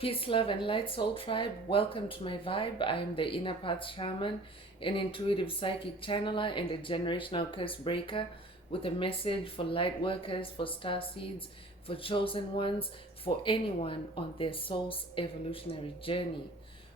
Peace, love, and light, soul tribe. Welcome to my vibe. I am the inner path shaman, an intuitive psychic channeler, and a generational curse breaker with a message for light workers, for star seeds, for chosen ones, for anyone on their soul's evolutionary journey.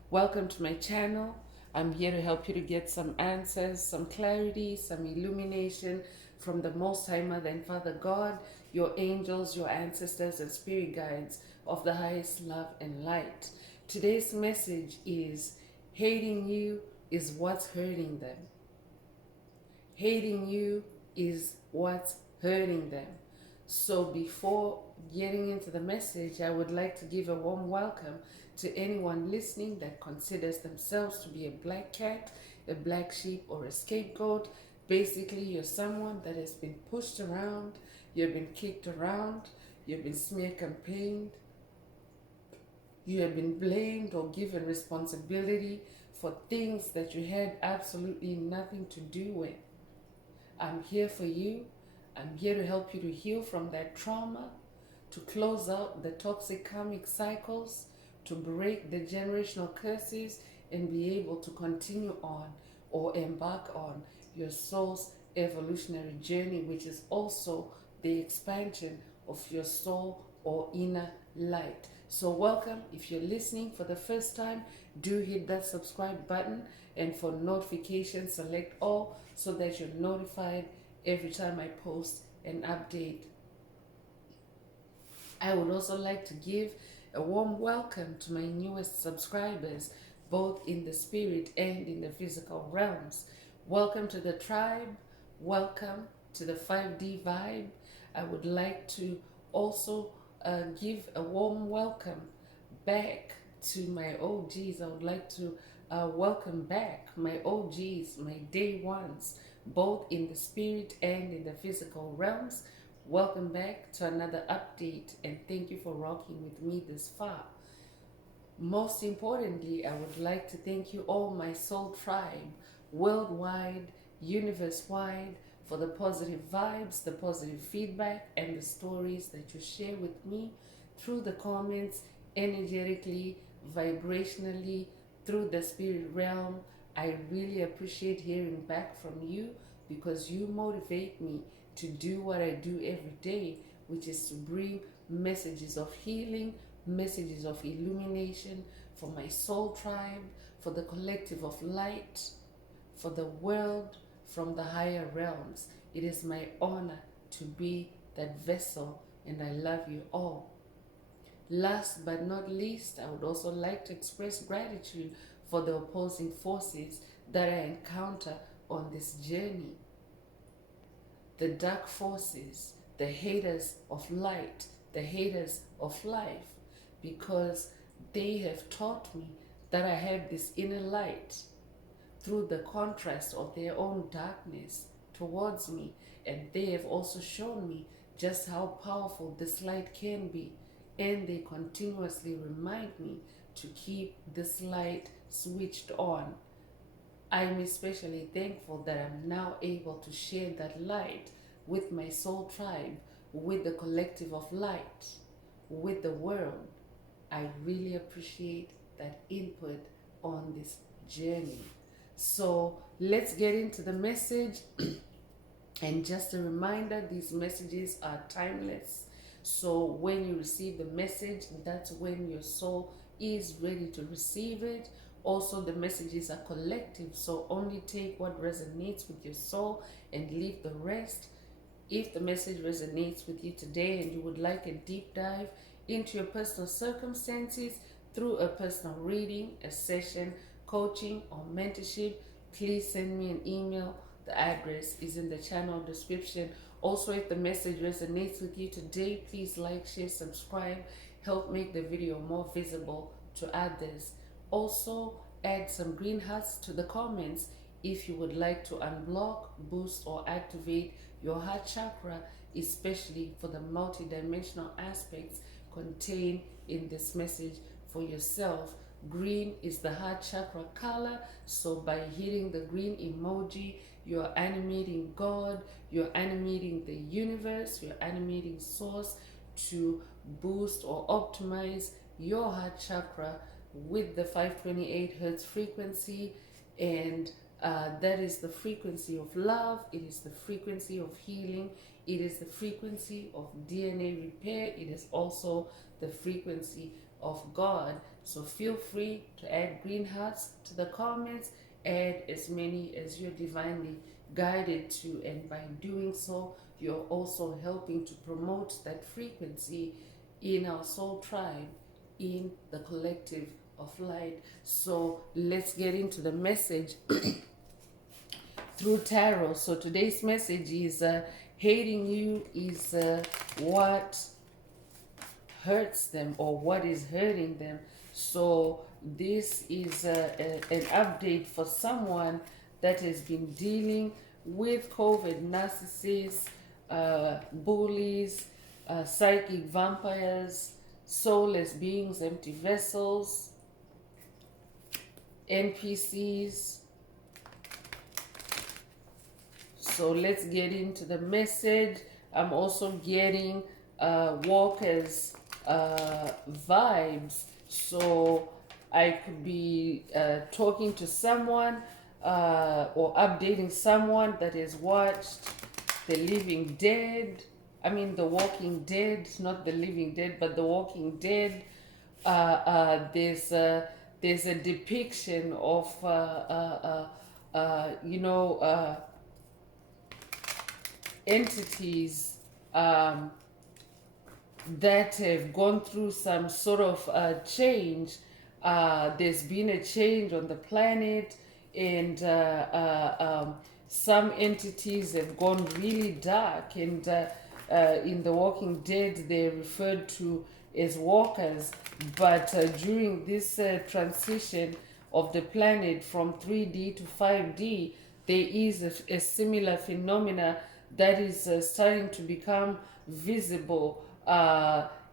Welcome to my channel. I'm here to help you to get some answers, some clarity, some illumination from the Most High Mother and Father God, your angels, your ancestors, and spirit guides of the highest love and light. Today's message is hating you is what's hurting them. Hating you is what's hurting them. So before getting into the message, I would like to give a warm welcome to anyone listening that considers themselves to be a black cat, a black sheep, or a scapegoat. Basically, you're someone that has been pushed around, you've been kicked around, you've been smear campaigned, you have been blamed or given responsibility for things that you had absolutely nothing to do with. I'm here for you. I'm here to help you to heal from that trauma, to close out the toxic karmic cycles, to break the generational curses, and be able to continue on or embark on your soul's evolutionary journey, which is also the expansion of your soul or inner light. So welcome. If you're listening for the first time, do hit that subscribe button, and for notifications, select all so that you're notified every time I post an update. I would also like to give a warm welcome to my newest subscribers, both in the spirit and in the physical realms. Welcome to the tribe. Welcome to the 5D vibe. I would like to also give a warm welcome back to my OGs. I would like to welcome back my OGs, my day ones, both in the spirit and in the physical realms. Welcome back to another update, and thank you for rocking with me this far. Most importantly, I would like to thank you all, my soul tribe, worldwide, universe-wide, for the positive vibes, the positive feedback, and the stories that you share with me through the comments, energetically, vibrationally, through the spirit realm. I really appreciate hearing back from you because you motivate me to do what I do every day, which is to bring messages of healing, messages of illumination for my soul tribe, for the collective of light, for the world from the higher realms. It is my honor to be that vessel, and I love you all. Last but not least, I would also like to express gratitude for the opposing forces that I encounter on this journey. The dark forces, the haters of light, the haters of life, because they have taught me that I have this inner light through the contrast of their own darkness towards me, and they have also shown me just how powerful this light can be, and they continuously remind me to keep this light switched on. I'm especially thankful that I'm now able to share that light with my soul tribe, with the collective of light, with the world. I really appreciate that input on this journey. So let's get into the message. And just a reminder, these messages are timeless. So when you receive the message, that's when your soul is ready to receive it. Also, the messages are collective, so only take what resonates with your soul and leave the rest. If the message resonates with you today and you would like a deep dive into your personal circumstances through a personal reading, a session, coaching, or mentorship, please send me an email. The address is in the channel description. Also, if the message resonates with you today, please like, share, subscribe. Help make the video more visible to others. Also, add some green hearts to the comments if you would like to unblock, boost, or activate your heart chakra, especially for the multidimensional aspects contained in this message for yourself. Green is the heart chakra color, so by hitting the green emoji, you're animating God, you're animating the universe, you're animating source to boost or optimize your heart chakra with the 528 hertz frequency, and that is the frequency of love, it is the frequency of healing, it is the frequency of DNA repair, it is also the frequency of God. So feel free to add green hearts to the comments, add as many as you're divinely guided to, and by doing so, you're also helping to promote that frequency in our soul tribe, in the collective of light. So let's get into the message through tarot. So today's message is hating you is what hurts them, or what is hurting them. So this is an update for someone that has been dealing with COVID, narcissists, bullies, psychic vampires, soulless beings, empty vessels, NPCs. So let's get into the message. I'm also getting walkers vibes. So I could be talking to someone or updating someone that has watched The Living Dead. I mean, The Walking Dead, not The Living Dead, but The Walking Dead. There's a depiction of entities that have gone through some sort of change. There's been a change on the planet, and some entities have gone really dark, and in The Walking Dead they're referred to as walkers, but during this transition of the planet from 3D to 5D, there is a similar phenomena that is starting to become visible.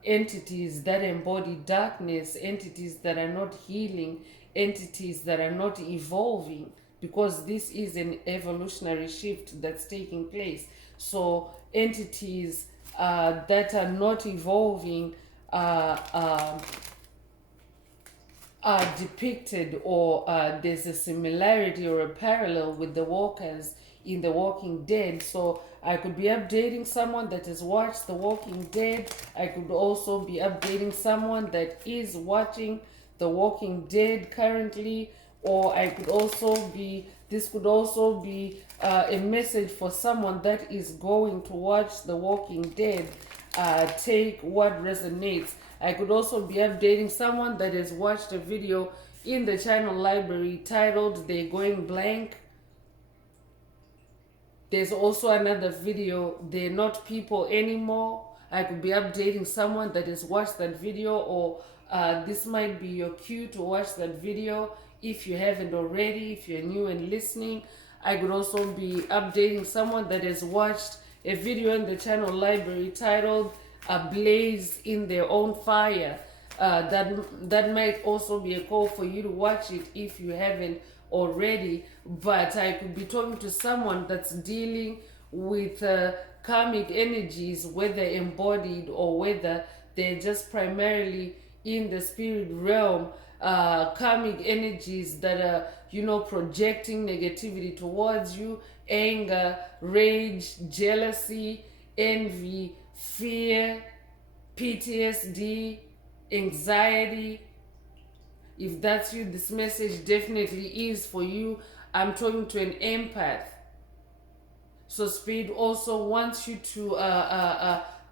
Entities that embody darkness, entities that are not healing, entities that are not evolving, because this is an evolutionary shift that's taking place. So entities that are not evolving are depicted, or there's a similarity or a parallel with the walkers in The Walking Dead. So I could be updating someone that has watched The Walking Dead. I could also be updating someone that is watching The Walking Dead currently, or I could also be, this could also be a message for someone that is going to watch The Walking Dead. Take what resonates. I could also be updating someone that has watched a video in the channel library titled They're Going Blank. There's also another video, They're Not People Anymore. I could be updating someone that has watched that video, or this might be your cue to watch that video if you haven't already, if you're new and listening. I could also be updating someone that has watched a video in the channel library titled Blaze in Their Own Fire. That might also be a call for you to watch it if you haven't already. But I could be talking to someone that's dealing with karmic energies, whether embodied or whether they're just primarily in the spirit realm. Karmic energies that are, projecting negativity towards you, anger, rage, jealousy, envy, fear, PTSD, anxiety. If that's you, this message definitely is for you. I'm talking to an empath. So Spirit also wants you to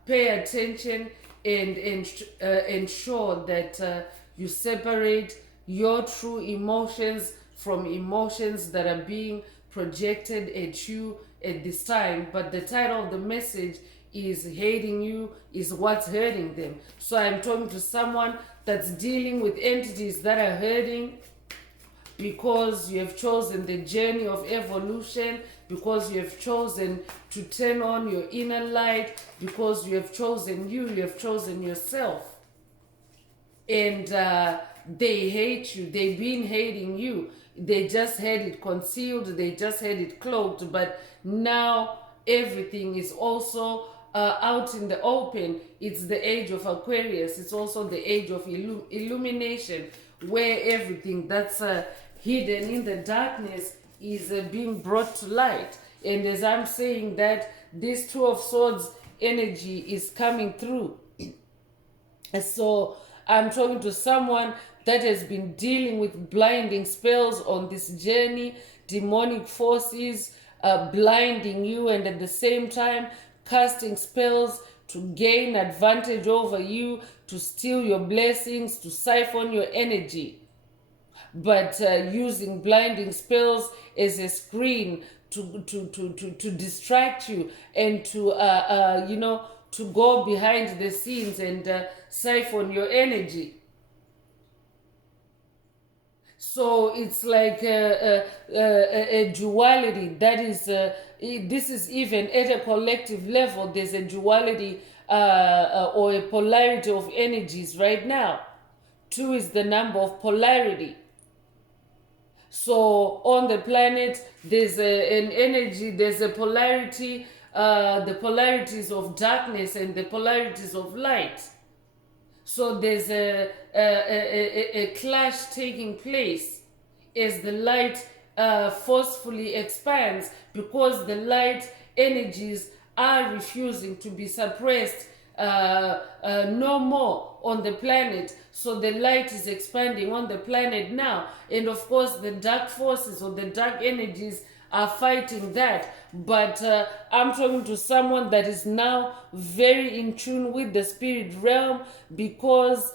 pay attention and ensure that you separate your true emotions from emotions that are being projected at you at this time. But the title of the message is Hating You is What's Hurting Them. So I'm talking to someone that's dealing with entities that are hurting because you have chosen the journey of evolution, because you have chosen to turn on your inner light, because you have chosen you have chosen yourself. And they hate you. They've been hating you. They just had it concealed. They just had it cloaked. But now everything is also out in the open, it's the age of Aquarius. It's also the age of illumination, where everything that's hidden in the darkness is being brought to light. And as I'm saying that, this Two of Swords energy is coming through. So I'm talking to someone that has been dealing with blinding spells on this journey, demonic forces blinding you, and at the same time casting spells to gain advantage over you, to steal your blessings, to siphon your energy. But using blinding spells as a screen to distract you and to to go behind the scenes and siphon your energy. So it's like a duality that is, this is even at a collective level, there's a duality or a polarity of energies right now. 2 is the number of polarity. So on the planet, there's an energy, there's a polarity, the polarities of darkness and the polarities of light. So there's a clash taking place as the light forcefully expands, because the light energies are refusing to be suppressed no more on the planet. So the light is expanding on the planet now. And of course, the dark forces or the dark energies are fighting that. But I'm talking to someone that is now very in tune with the spirit realm, because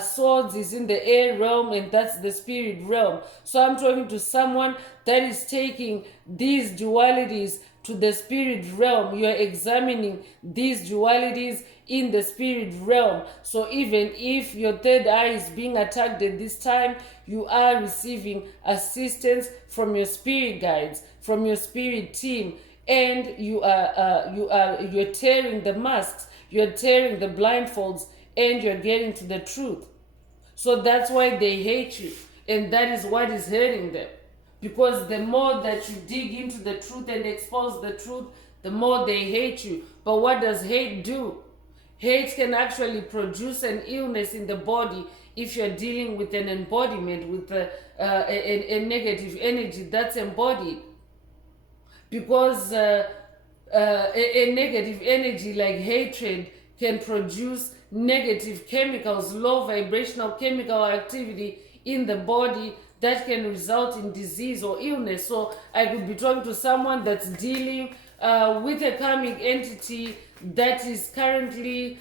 swords is in the air realm and that's the spirit realm. So I'm talking to someone that is taking these dualities to the spirit realm. You're examining these dualities in the spirit realm. So even if your third eye is being attacked at this time, you are receiving assistance from your spirit guides, from your spirit team, and you're tearing the masks, you're tearing the blindfolds, and you're getting to the truth. So that's why they hate you, and that is what is hurting them. Because the more that you dig into the truth and expose the truth, the more they hate you. But what does hate do? Hate can actually produce an illness in the body if you're dealing with an embodiment, with a negative energy that's embodied. Because a negative energy like hatred can produce negative chemicals, low vibrational chemical activity in the body that can result in disease or illness. So I could be talking to someone that's dealing with a karmic entity that is currently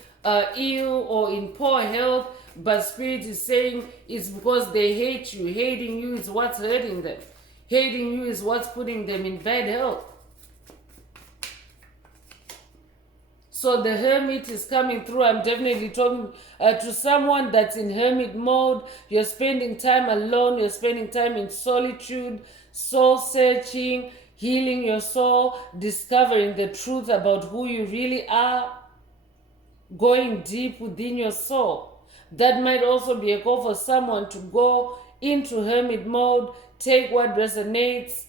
ill or in poor health, but spirit is saying it's because they hate you. Hating you is what's hurting them. Hating you is what's putting them in bad health. So the hermit is coming through. I'm definitely talking to someone that's in hermit mode. You're spending time alone. You're spending time in solitude, soul searching, healing your soul, discovering the truth about who you really are, going deep within your soul. That might also be a call for someone to go into hermit mode, take what resonates.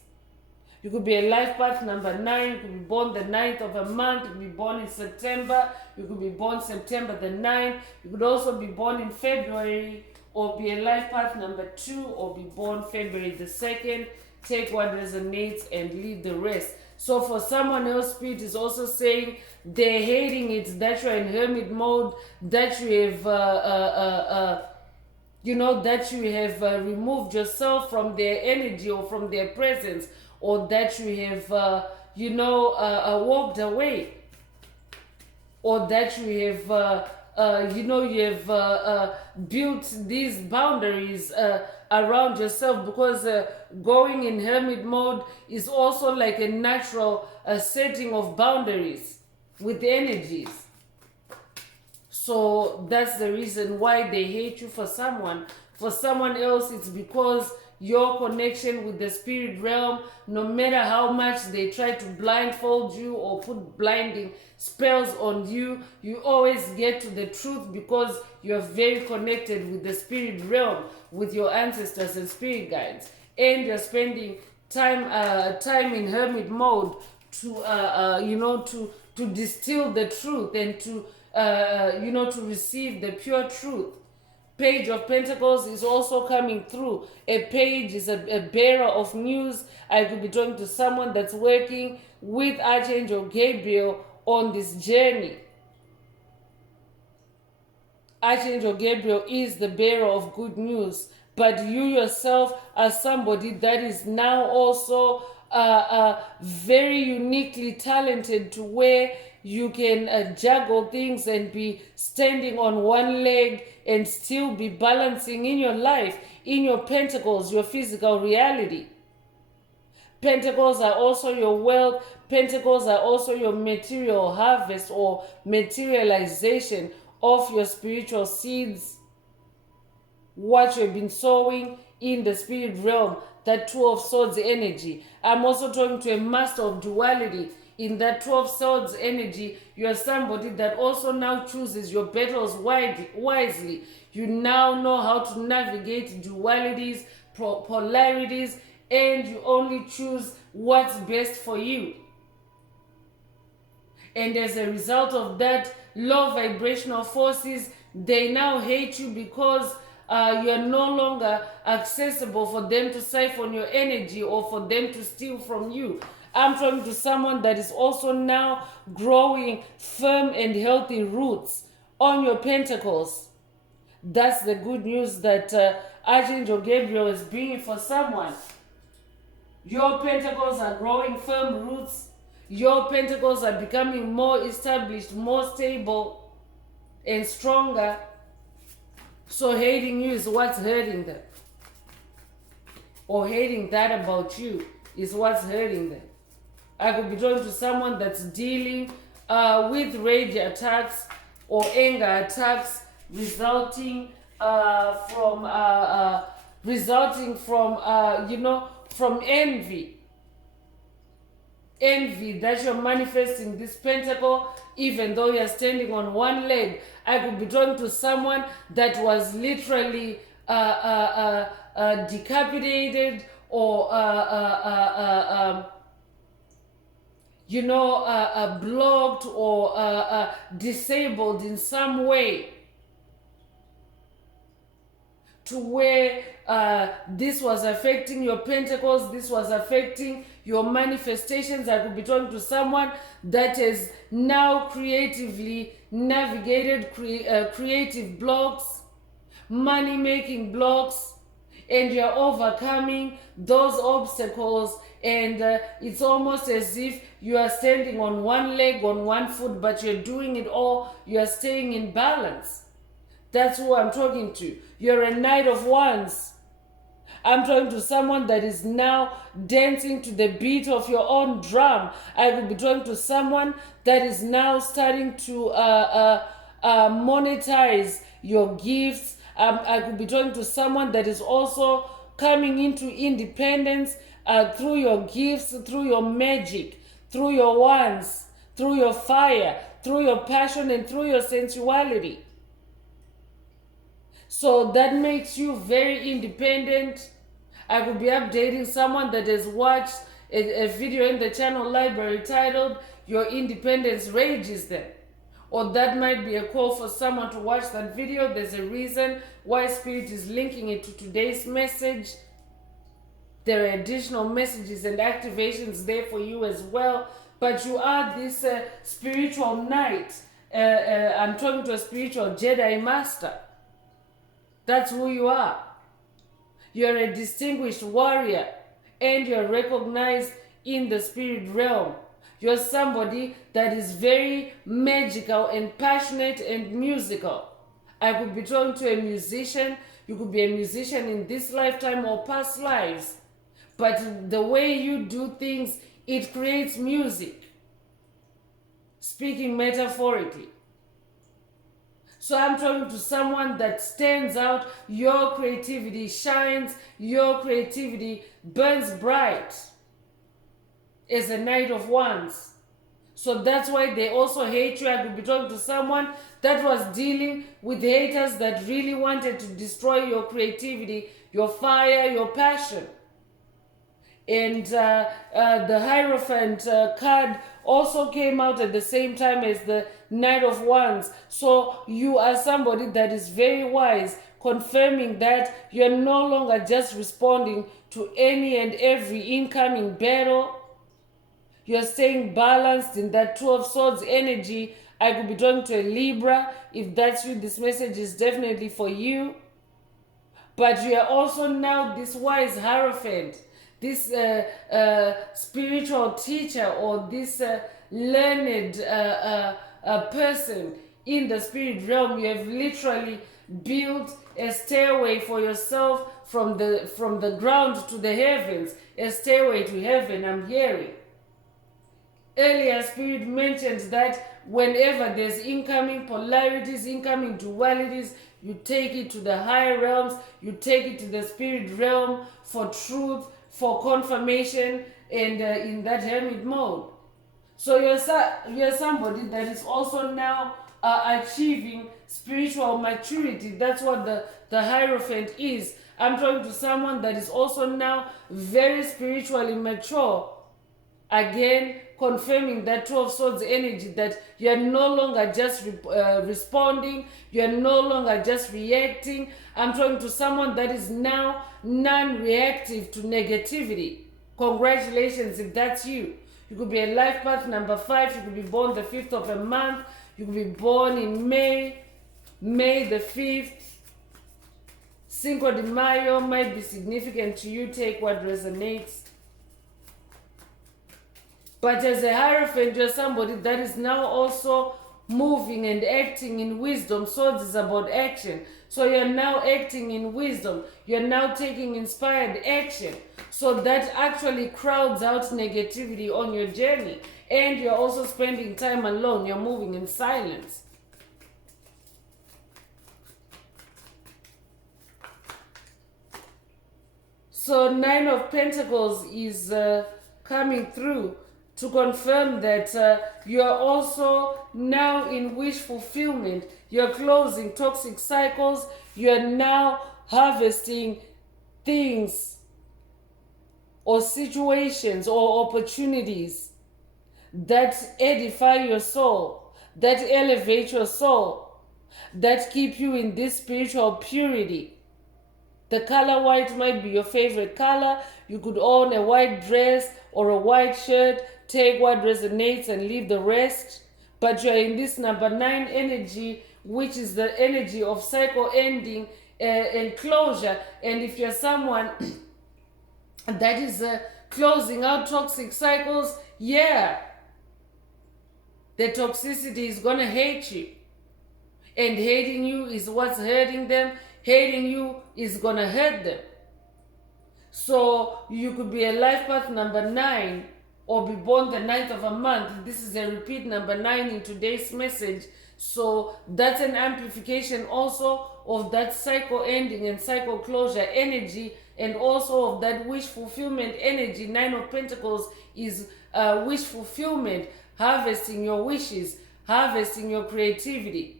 You could be a life path number 9. You could be born the 9th of a month. You could be born in September. You could be born September the 9th. You could also be born in February, or be a life path number 2, or be born February the 2nd. Take what resonates and leave the rest. So for someone else, spirit is also saying they're hating it that you're in hermit mode, that you have that you have removed yourself from their energy or from their presence, or that you have walked away, or that you have built these boundaries around yourself, because going in hermit mode is also like a natural setting of boundaries with the energies. So that's the reason why they hate you. For someone else, it's because your connection with the spirit realm, no matter how much they try to blindfold you or put blinding spells on you, you always get to the truth, because you're very connected with the spirit realm, with your ancestors and spirit guides, and you're spending time in hermit mode to distill the truth and to to receive the pure truth. Page of Pentacles is also coming through. A page is a bearer of news. I could be talking to someone that's working with Archangel Gabriel on this journey. Archangel Gabriel is the bearer of good news, but you yourself are somebody that is now also very uniquely talented to where you can juggle things and be standing on one leg and still be balancing in your life, in your pentacles, your physical reality. Pentacles are also your wealth. Pentacles are also your material harvest or materialization of your spiritual seeds, what you've been sowing in the spirit realm, that 12 swords energy. I'm also talking to a master of duality. In that 12 swords energy, you are somebody that also now chooses your battles wisely. You now know how to navigate dualities, polarities, and you only choose what's best for you. And as a result of that, low vibrational forces, they now hate you because you are no longer accessible for them to siphon your energy or for them to steal from you. I'm talking to someone that is also now growing firm and healthy roots on your pentacles. That's the good news that Archangel Gabriel is bringing for someone. Your pentacles are growing firm roots. Your pentacles are becoming more established, more stable, and stronger. So hating you is what's hurting them. Or hating that about you is what's hurting them. I could be talking to someone that's dealing with rage attacks or anger attacks resulting from from envy. Envy that you're manifesting this pentacle even though you're standing on one leg. I could be talking to someone that was literally decapitated or blocked or disabled in some way, to where this was affecting your pentacles, this was affecting your manifestations. I could be talking to someone that has now creatively navigated creative blocks, money-making blocks, and you're overcoming those obstacles, and it's almost as if you are standing on one leg, on one foot, but you're doing it all, you're staying in balance. That's who I'm talking to. You're a Knight of Wands. I'm talking to someone that is now dancing to the beat of your own drum. I could be talking to someone that is now starting to monetize your gifts. I could be talking to someone that is also coming into independence through your gifts, through your magic, through your wands, through your fire, through your passion, and through your sensuality. So that makes you very independent. I could be updating someone that has watched a video in the channel library titled Your Independence Rages Them. Or that might be a call for someone to watch that video. There's a reason why Spirit is linking it to today's message. There are additional messages and activations there for you as well. But you are this spiritual knight. I'm talking to a spiritual Jedi Master. That's who you are. You're a distinguished warrior and you're recognized in the spirit realm. You're somebody that is very magical and passionate and musical. I could be talking to a musician. You could be a musician in this lifetime or past lives. But the way you do things, it creates music. Speaking metaphorically. So I'm talking to someone that stands out. Your creativity shines. Your creativity burns bright as a Knight of Wands. So that's why they also hate you. I could be talking to someone that was dealing with haters that really wanted to destroy your creativity, your fire, your passion. And the Hierophant card also came out at the same time as the Knight of Wands. So you are somebody that is very wise, confirming that you're no longer just responding to any and every incoming battle. You're staying balanced in that Two of Swords energy. I could be talking to a Libra. If that's you, this message is definitely for you. But you are also now this wise Hierophant, this spiritual teacher, or this learned person in the spirit realm. You have literally built a stairway for yourself from the ground to the heavens, a stairway to heaven, I'm hearing. Earlier, Spirit mentioned that whenever there's incoming polarities, incoming dualities, you take it to the higher realms, you take it to the spirit realm for truth, for confirmation, and in that hermit mode. So you're somebody that is also now achieving spiritual maturity. That's what the Hierophant is. I'm talking to someone that is also now very spiritually mature. Again, confirming that Two of Swords energy, that you're no longer just responding, you're no longer just reacting. I'm talking to someone that is now non-reactive to negativity. Congratulations if that's you. You could be a life path number 5. You could be born the 5th of a month. You could be born in May the 5th. Cinco de Mayo might be significant to you. Take what resonates. But as a Hierophant, you're somebody that is now also moving and acting in wisdom. Swords is about action. So you're now acting in wisdom. You're now taking inspired action. So that actually crowds out negativity on your journey. And you're also spending time alone. You're moving in silence. So 9 of Pentacles is coming through to confirm that you are also now in wish fulfillment. You're closing toxic cycles. You're now harvesting things or situations or opportunities that edify your soul, that elevate your soul, that keep you in this spiritual purity. The color white might be your favorite color. You could own a white dress or a white shirt. Take what resonates and leave the rest. But you're in this number 9 energy, which is the energy of cycle ending and closure. And if you're someone that is closing out toxic cycles, yeah, the toxicity is going to hate you. And hating you is what's hurting them. Hating you is going to hurt them. So you could be a life path number 9 or be born the 9th of a month. This is a repeat number 9 in today's message. So that's an amplification also of that cycle ending and cycle closure energy, and also of that wish fulfillment energy. 9 of Pentacles is wish fulfillment, harvesting your wishes, harvesting your creativity.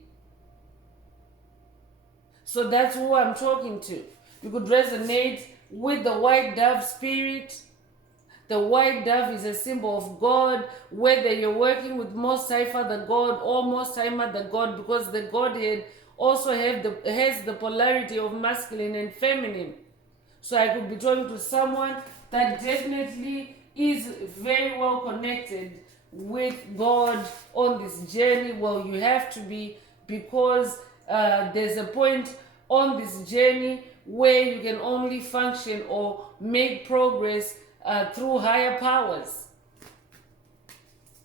So that's who I'm talking to. You could resonate with the white dove spirit. The white dove is a symbol of God, whether you're working with Most High Father God or Most High Mother God, because the Godhead also has the polarity of masculine and feminine. So I could be talking to someone that definitely is very well connected with God on this journey. Well, you have to be, because there's a point on this journey where you can only function or make progress through higher powers.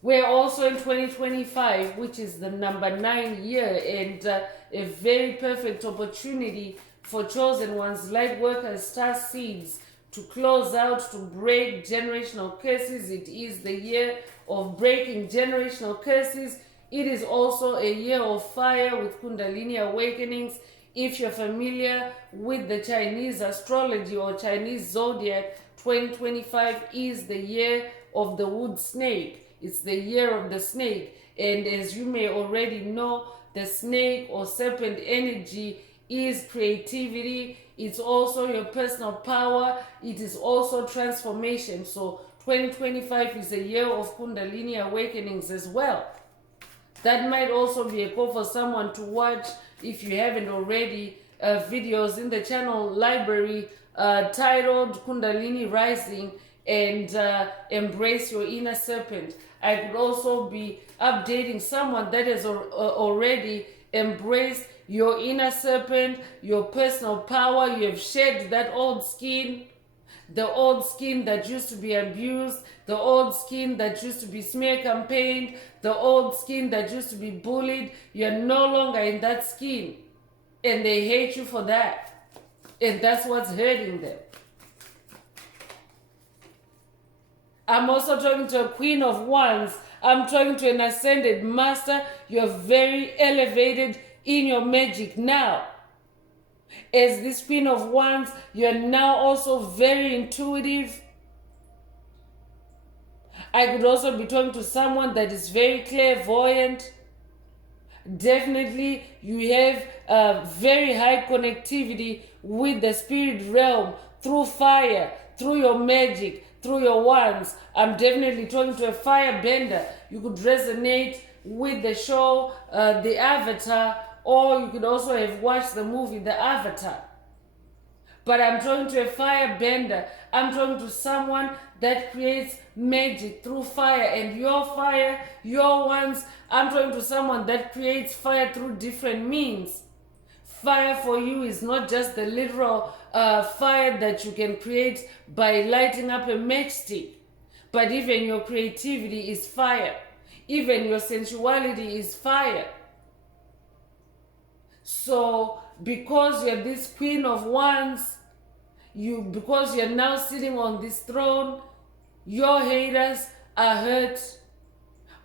We're also in 2025, which is the number 9 year, and a very perfect opportunity for chosen ones, light workers, star seeds, to close out, to break generational curses. It is the year of breaking generational curses. It is also a year of fire with Kundalini awakenings. If you're familiar with the Chinese astrology or Chinese zodiac, 2025 is the year of the wood snake. It's the year of the snake. And as you may already know, the snake or serpent energy is creativity. It's also your personal power. It is also transformation. So 2025 is a year of Kundalini awakenings as well. That might also be a call for someone to watch, if you haven't already, videos in the channel library titled Kundalini Rising and Embrace Your Inner Serpent. I could also be updating someone that has already embraced your inner serpent, your personal power. You have shed that old skin, the old skin that used to be abused, the old skin that used to be smear campaigned, the old skin that used to be bullied. You're no longer in that skin, and they hate you for that, and that's what's hurting them. I'm also talking to a Queen of Wands. I'm talking to an ascended master. You're very elevated in your magic now. As this Queen of Wands, you're now also very intuitive. I could also be talking to someone that is very clairvoyant. Definitely, you have a very high connectivity with the spirit realm through fire, through your magic, through your wands. I'm definitely talking to a firebender. You could resonate with the show, The Avatar, or you could also have watched the movie The Avatar. But I'm talking to a firebender. I'm talking to someone that creates magic through fire. And your fire, your ones, I'm talking to someone that creates fire through different means. Fire for you is not just the literal fire that you can create by lighting up a matchstick. But even your creativity is fire. Even your sensuality is fire. So because you're this Queen of Wands, because you're now sitting on this throne, your haters are hurt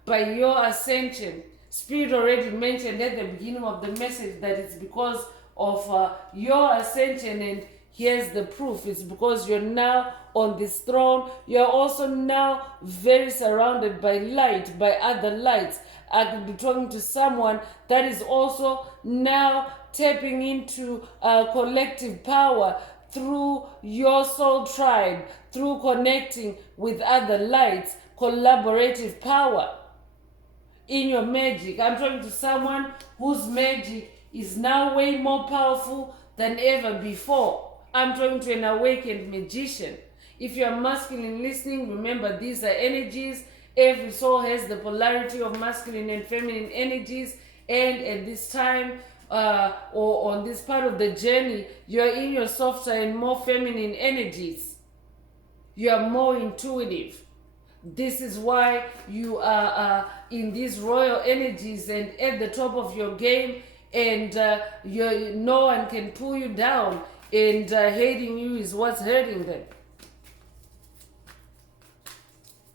by your ascension. Spirit already mentioned at the beginning of the message that it's because of your ascension, and here's the proof. It's because you're now on this throne. You're also now very surrounded by light, by other lights. I could be talking to someone that is also now tapping into collective power through your soul tribe, through connecting with other lights, collaborative power in your magic. I'm talking to someone whose magic is now way more powerful than ever before. I'm talking to an awakened magician. If you're masculine listening, remember these are energies. Every soul has the polarity of masculine and feminine energies, and at this time or on this part of the journey, you're in your softer and more feminine energies. You are more intuitive. This is why you are in these royal energies and at the top of your game, and no one can pull you down, and hating you is what's hurting them.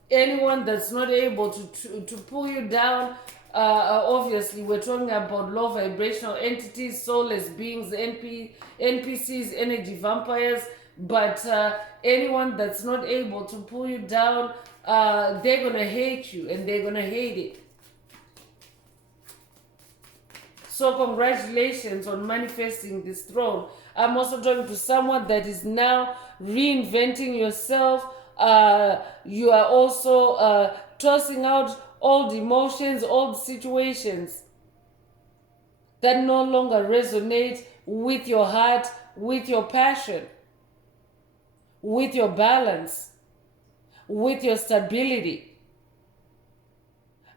Anyone that's not able to pull you down, obviously we're talking about low vibrational entities, soulless beings, NPCs, energy vampires, but anyone that's not able to pull you down, they're gonna hate you, and they're gonna hate it. So congratulations on manifesting this throne. I'm also talking to someone that is now reinventing yourself. You are also tossing out old emotions, old situations that no longer resonate with your heart, with your passion, with your balance, with your stability.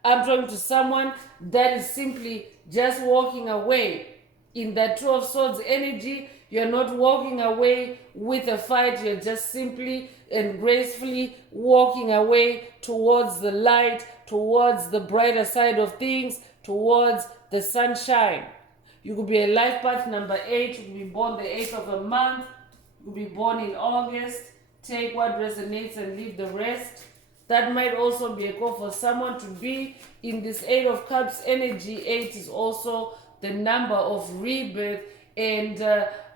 I'm talking to someone that is simply just walking away. In that Two of Swords energy, you're not walking away with a fight. You're just simply and gracefully walking away towards the light, towards the brighter side of things, towards the sunshine. You could be a life path number 8. You could be born the 8th of a month. You could be born in August. Take what resonates and leave the rest. That might also be a call for someone to be in this 8 of Cups energy. 8 is also the number of rebirth, and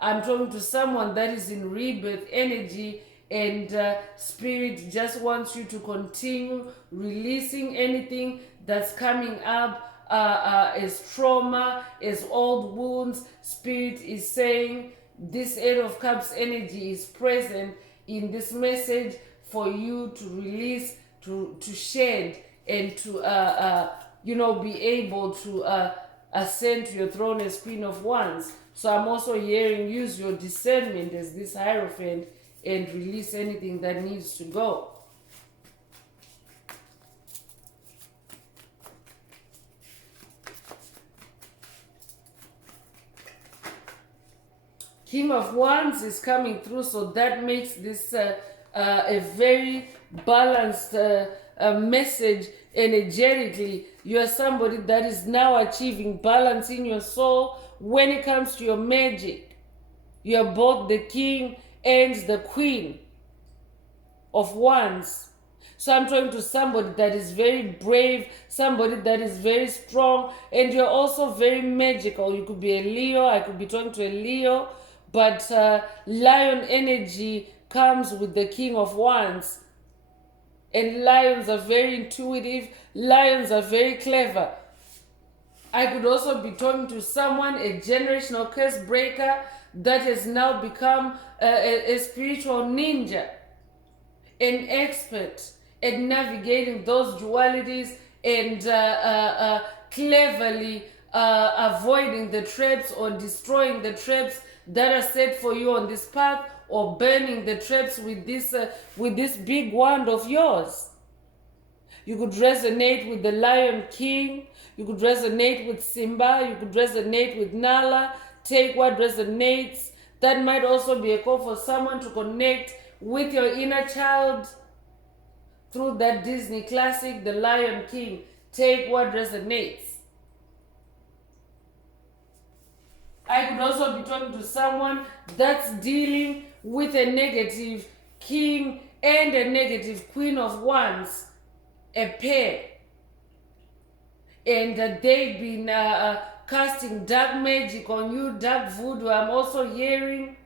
I'm talking to someone that is in rebirth energy, and Spirit just wants you to continue releasing anything that's coming up as trauma, as old wounds. Spirit is saying this Eight of Cups energy is present in this message for you to release, to shed, and to be able to ascend to your throne as Queen of Wands. So I'm also hearing use your discernment as this Hierophant and release anything that needs to go. King of Wands is coming through, so that makes this a very balanced message energetically. You are somebody that is now achieving balance in your soul when it comes to your magic. You are both the king and the queen of wands. So I'm talking to somebody that is very brave, somebody that is very strong, and you're also very magical. You could be a Leo, I could be talking to a Leo, but lion energy comes with the king of wands. And lions are very intuitive, lions are very clever. I could also be talking to someone, a generational curse breaker, that has now become a spiritual ninja, an expert at navigating those dualities and cleverly avoiding the traps or destroying the traps that are set for you on this path, or burning the traps with this big wand of yours. You could resonate with the Lion King. You could resonate with Simba. You could resonate with Nala. Take what resonates. That might also be a call for someone to connect with your inner child through that Disney classic, The Lion King. Take what resonates. I could also be talking to someone that's dealing with a negative king and a negative queen of wands, a pair. And they've been casting dark magic on you, dark voodoo. I'm also hearing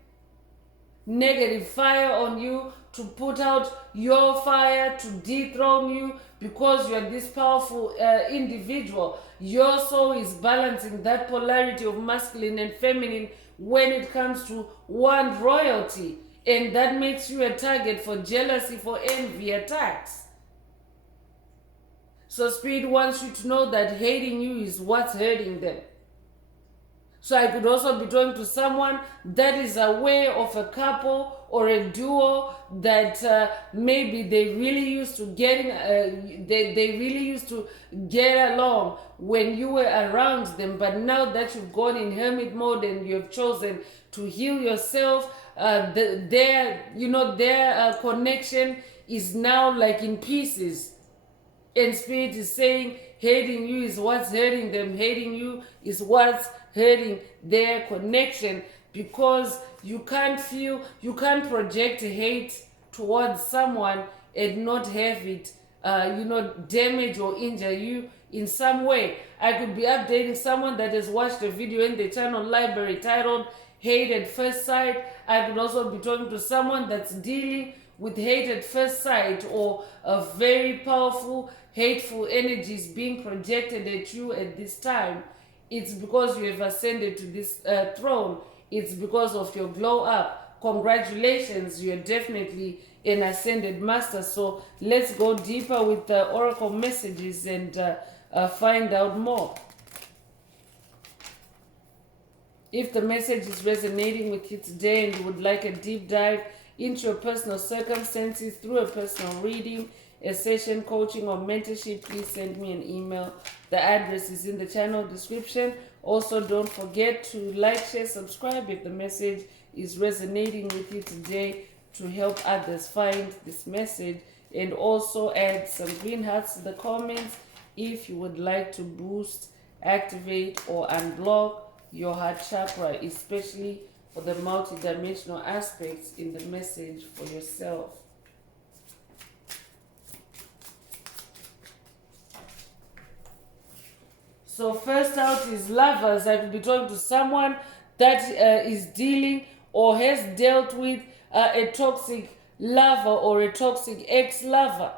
negative fire on you to put out your fire, to dethrone you, because you're this powerful individual. Your soul is balancing that polarity of masculine and feminine when it comes to one royalty, and that makes you a target for jealousy, for envy attacks. So Spirit wants you to know that hating you is what's hurting them. So I could also be talking to someone that is aware of a couple or a duo that maybe they really used to they really used to get along when you were around them, but now that you've gone in hermit mode and you have chosen to heal yourself, their connection is now like in pieces. And Spirit is saying hating you is what's hurting them. Hating you is what's hurting their connection, because you can't project hate towards someone and not have it damage or injure you in some way. I could be updating someone that has watched a video in the channel library titled Hate at First Sight. I could also be talking to someone that's dealing with hate at first sight, or a very powerful hateful energies being projected at you at this time. It's because you have ascended to this throne. It's because of your glow up. Congratulations, you're definitely an ascended master. So let's go deeper with the oracle messages and find out more. If the message is resonating with you today and you would like a deep dive into your personal circumstances through a personal reading, a session, coaching, or mentorship, please send me an email. The address is in the channel description. Also, don't forget to like, share, subscribe if the message is resonating with you today, to help others find this message. And also add some green hearts to the comments if you would like to boost, activate, or unblock your heart chakra, especially for the multidimensional aspects in the message for yourself. So first out is lovers. I could be talking to someone that is dealing or has dealt with a toxic lover or a toxic ex-lover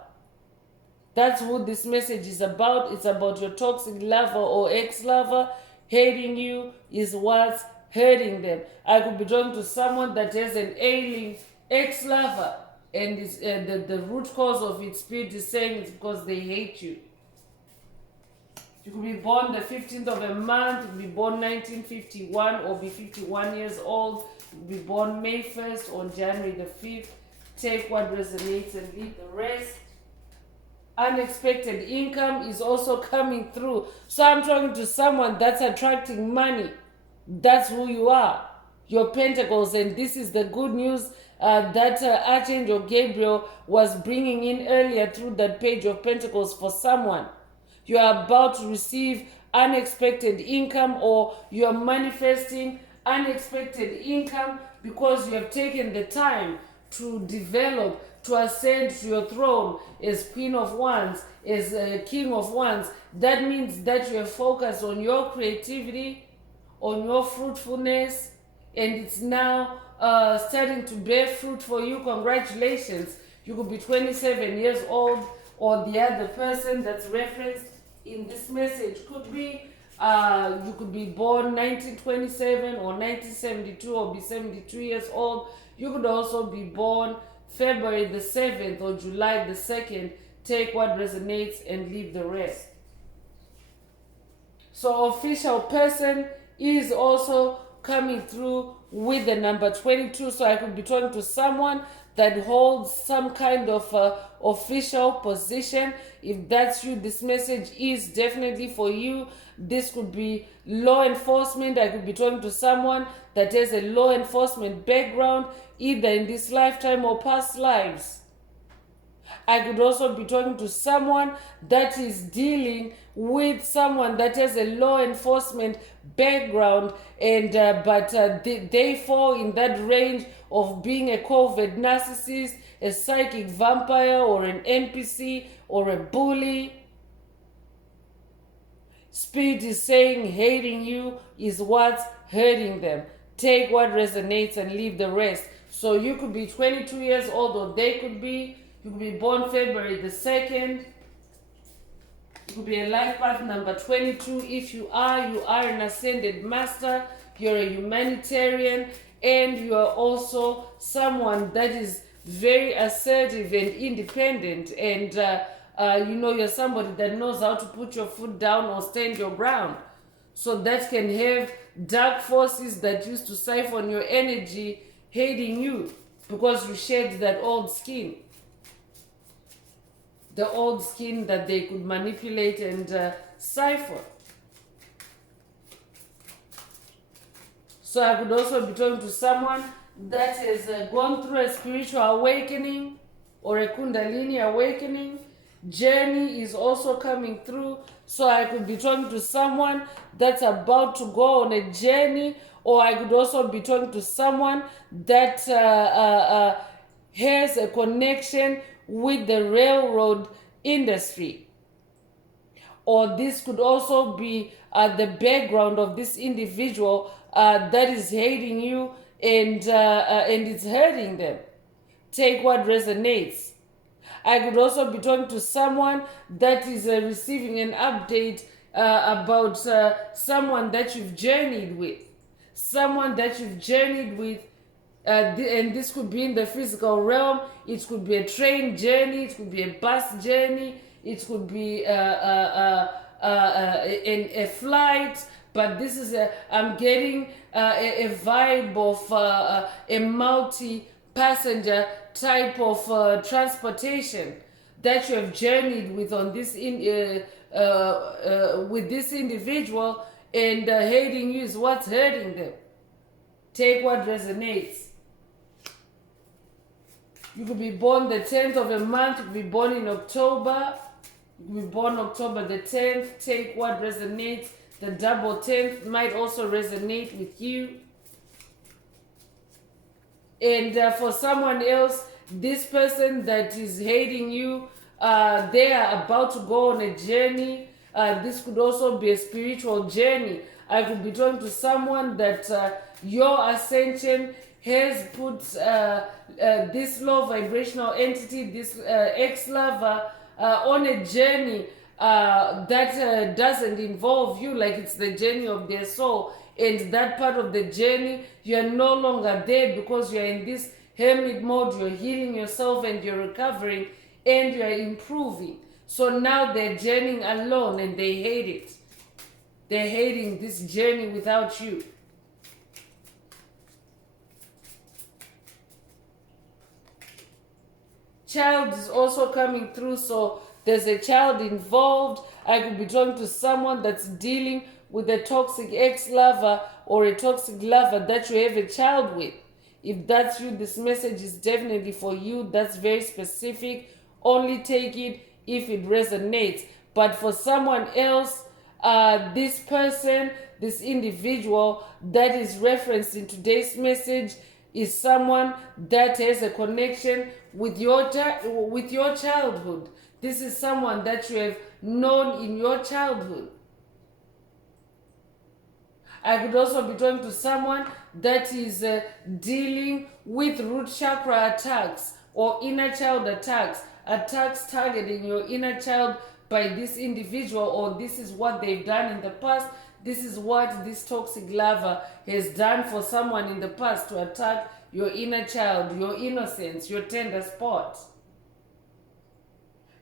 That's what this message is about. It's about your toxic lover or ex-lover hating you is what's hurting them. I could be talking to someone that has an ailing ex-lover, and the root cause of its spirit is saying it's because they hate you. You could be born the 15th of a month, you could be born 1951 or be 51 years old, you could be born May 1st or January the 5th. Take what resonates and leave the rest. Unexpected income is also coming through. So I'm talking to someone that's attracting money. That's who you are. Your pentacles. And this is the good news that Archangel Gabriel was bringing in earlier through that page of pentacles for someone. You are about to receive unexpected income, or you are manifesting unexpected income because you have taken the time to develop, to ascend to your throne as Queen of Wands, as King of Wands. That means that you are focused on your creativity, on your fruitfulness, and it's now starting to bear fruit for you. Congratulations. You could be 27 years old, or the other person that's referenced in this message could be you could be born 1927 or 1972 or be 72 years old. You could also be born February the 7th or July the 2nd. Take what resonates and leave the rest. So official person is also coming through with the number 22. So I could be talking to someone that holds some kind of official position. If that's you, this message is definitely for you. This could be law enforcement. I could be talking to someone that has a law enforcement background, either in this lifetime or past lives. I could also be talking to someone that is dealing with someone that has a law enforcement background, and they fall in that range of being a covert narcissist, a psychic vampire, or an NPC, or a bully. Spirit is saying hating you is what's hurting them. Take what resonates and leave the rest. So you could be 22 years old, or they could be. You could be born February the 2nd. You could be a life path number 22. If you are an ascended master. You're a humanitarian, and you are also someone that is very assertive and independent, and you're somebody that knows how to put your foot down or stand your ground. So that can have dark forces that used to siphon your energy hating you because you shed that old skin. The old skin that they could manipulate and siphon. So I could also be talking to someone that has gone through a spiritual awakening or a Kundalini awakening. Journey is also coming through. So I could be talking to someone that's about to go on a journey, or I could also be talking to someone that has a connection with the railroad industry. Or this could also be the background of this individual that is hating you, and it's hurting them. Take what resonates. I could also be talking to someone that is receiving an update about someone that you've journeyed with. Someone that you've journeyed with, and this could be in the physical realm. It could be a train journey. It could be a bus journey. It could be a flight. But this is I'm getting a vibe of a multi-passenger type of transportation that you have journeyed with on this with this individual, and hating you is what's hurting them. Take what resonates. You could be born the 10th of a month. You could be born in October. You could be born October the 10th. Take what resonates. The double 10th might also resonate with you. And for someone else, this person that is hating you, they are about to go on a journey. This could also be a spiritual journey. I could be talking to someone that your ascension has put this low vibrational entity, this ex-lover, on a journey that doesn't involve you, like it's the journey of their soul, and that part of the journey, you're no longer there because you're in this hermit mode, you're healing yourself and you're recovering and you're improving. So now they're journeying alone and they hate it. They're hating this journey without you. Child is also coming through, so there's a child involved. I could be talking to someone that's dealing with a toxic ex-lover or a toxic lover that you have a child with. If that's you, this message is definitely for you. That's very specific. Only take it if it resonates. But for someone else, this person, this individual that is referenced in today's message is someone that has a connection with your childhood. This is someone that you have known in your childhood. I could also be talking to someone that is dealing with root chakra attacks or inner child attacks targeting your inner child by this individual, or this is what they've done in the past. This is what this toxic lover has done for someone in the past to attack your inner child, your innocence, your tender spot.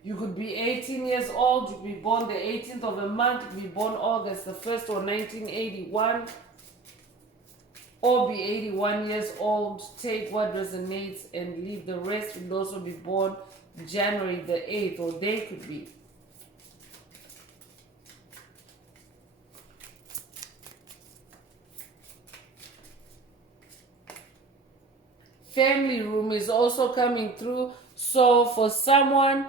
You could be 18 years old, you could be born the 18th of a month, you could be born August the 1st or 1981, or be 81 years old. Take what resonates and leave the rest. You could also be born January the 8th, or they could be. Family room is also coming through. So for someone,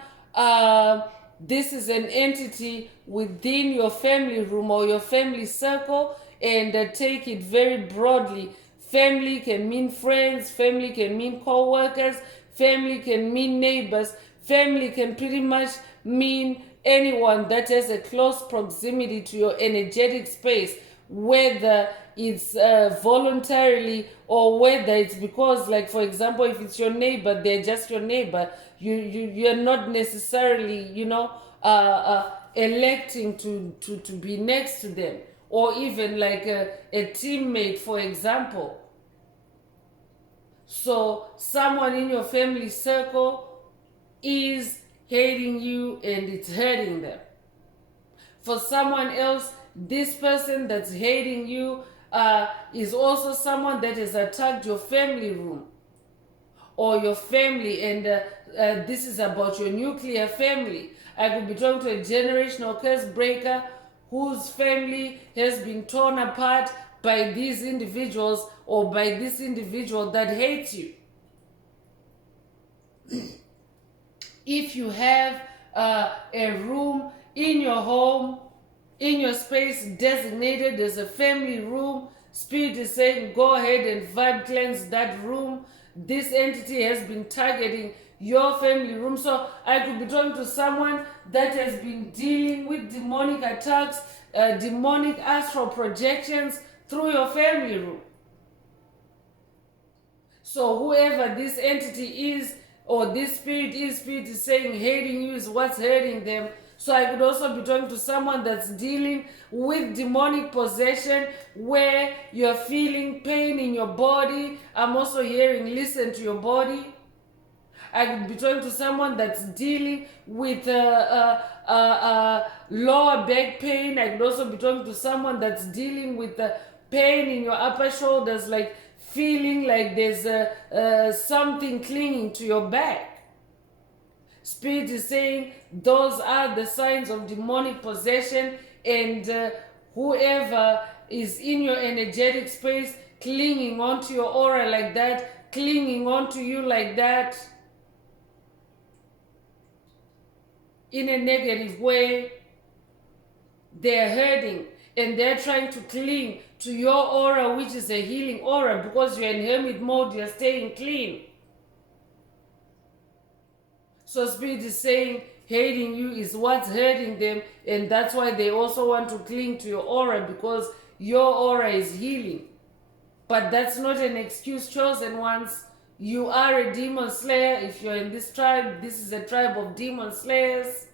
this is an entity within your family room or your family circle, and take it very broadly. Family can mean friends, family can mean co-workers, family can mean neighbors, family can pretty much mean anyone that has a close proximity to your energetic space, whether it's voluntarily or whether it's because, like for example, if it's your neighbor, they're just your neighbor. You're not necessarily, electing to be next to them, or even like a teammate, for example. So someone in your family circle is hating you and it's hurting them. For someone else, this person that's hating you is also someone that has attacked your family room or your family, and this is about your nuclear family. I could be talking to a generational curse breaker whose family has been torn apart by these individuals or by this individual that hates you. If you have a room in your home, in your space designated as a family room, Spirit is saying go ahead and vibe cleanse that room. This entity has been targeting your family room. So I could be talking to someone that has been dealing with demonic attacks, demonic astral projections through your family room. So whoever this entity is or this spirit is saying hating you is what's hurting them. So I could also be talking to someone that's dealing with demonic possession where you're feeling pain in your body. I'm also hearing listen to your body. I could be talking to someone that's dealing with lower back pain. I could also be talking to someone that's dealing with pain in your upper shoulders, like feeling like there's something clinging to your back. Spirit is saying those are the signs of demonic possession, and whoever is in your energetic space clinging onto your aura like that, clinging onto you like that in a negative way, they're hurting and they're trying to cling to your aura, which is a healing aura, because you're in hermit mode, you're staying clean. So Spirit is saying hating you is what's hurting them, and that's why they also want to cling to your aura, because your aura is healing. But that's not an excuse, chosen ones, You are a demon slayer. If you're in this tribe, this is a tribe of demon slayers.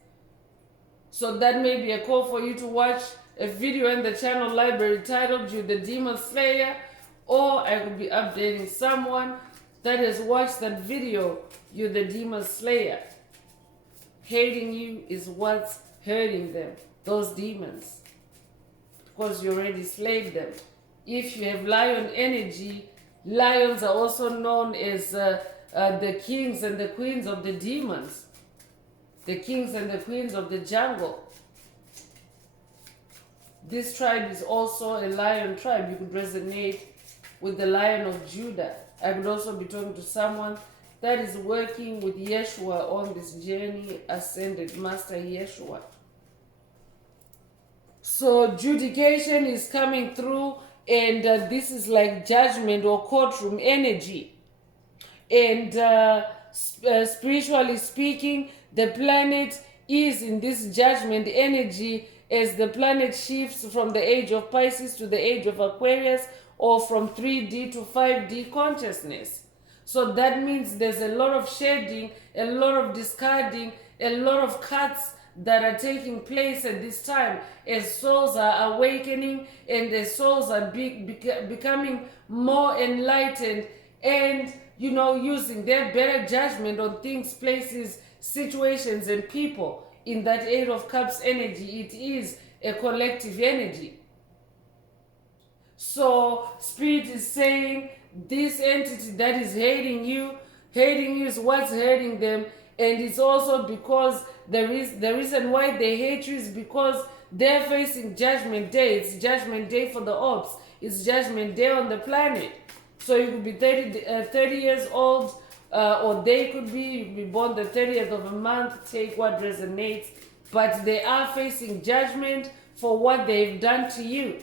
So that may be a call for you to watch a video in the channel library titled You the Demon Slayer, or I could be updating someone that has watched that video, You the Demon Slayer. Hating you is what's hurting them, those demons, because you already slayed them. If you have lion energy, lions are also known as the kings and the queens of the demons, the kings and the queens of the jungle. This tribe is also a lion tribe. You could resonate with the Lion of Judah. I could also be talking to someone that is working with Yeshua on this journey, Ascended Master Yeshua. So judication is coming through, and this is like judgment or courtroom energy. And spiritually speaking, the planet is in this judgment energy as the planet shifts from the age of Pisces to the age of Aquarius, or from 3D to 5D consciousness. So that means there's a lot of shedding, a lot of discarding, a lot of cuts that are taking place at this time as souls are awakening and as souls are becoming more enlightened and, using their better judgment on things, places, situations, and people. In that Eight of Cups energy, it is a collective energy. So Spirit is saying this entity that is hating you is what's hurting them. And it's also because the reason why they hate you is because they're facing Judgment Day. It's Judgment Day for the ops. It's Judgment Day on the planet. So you could be 30 years old, or they could be born the 30th of a month. Take what resonates. But they are facing judgment for what they've done to you.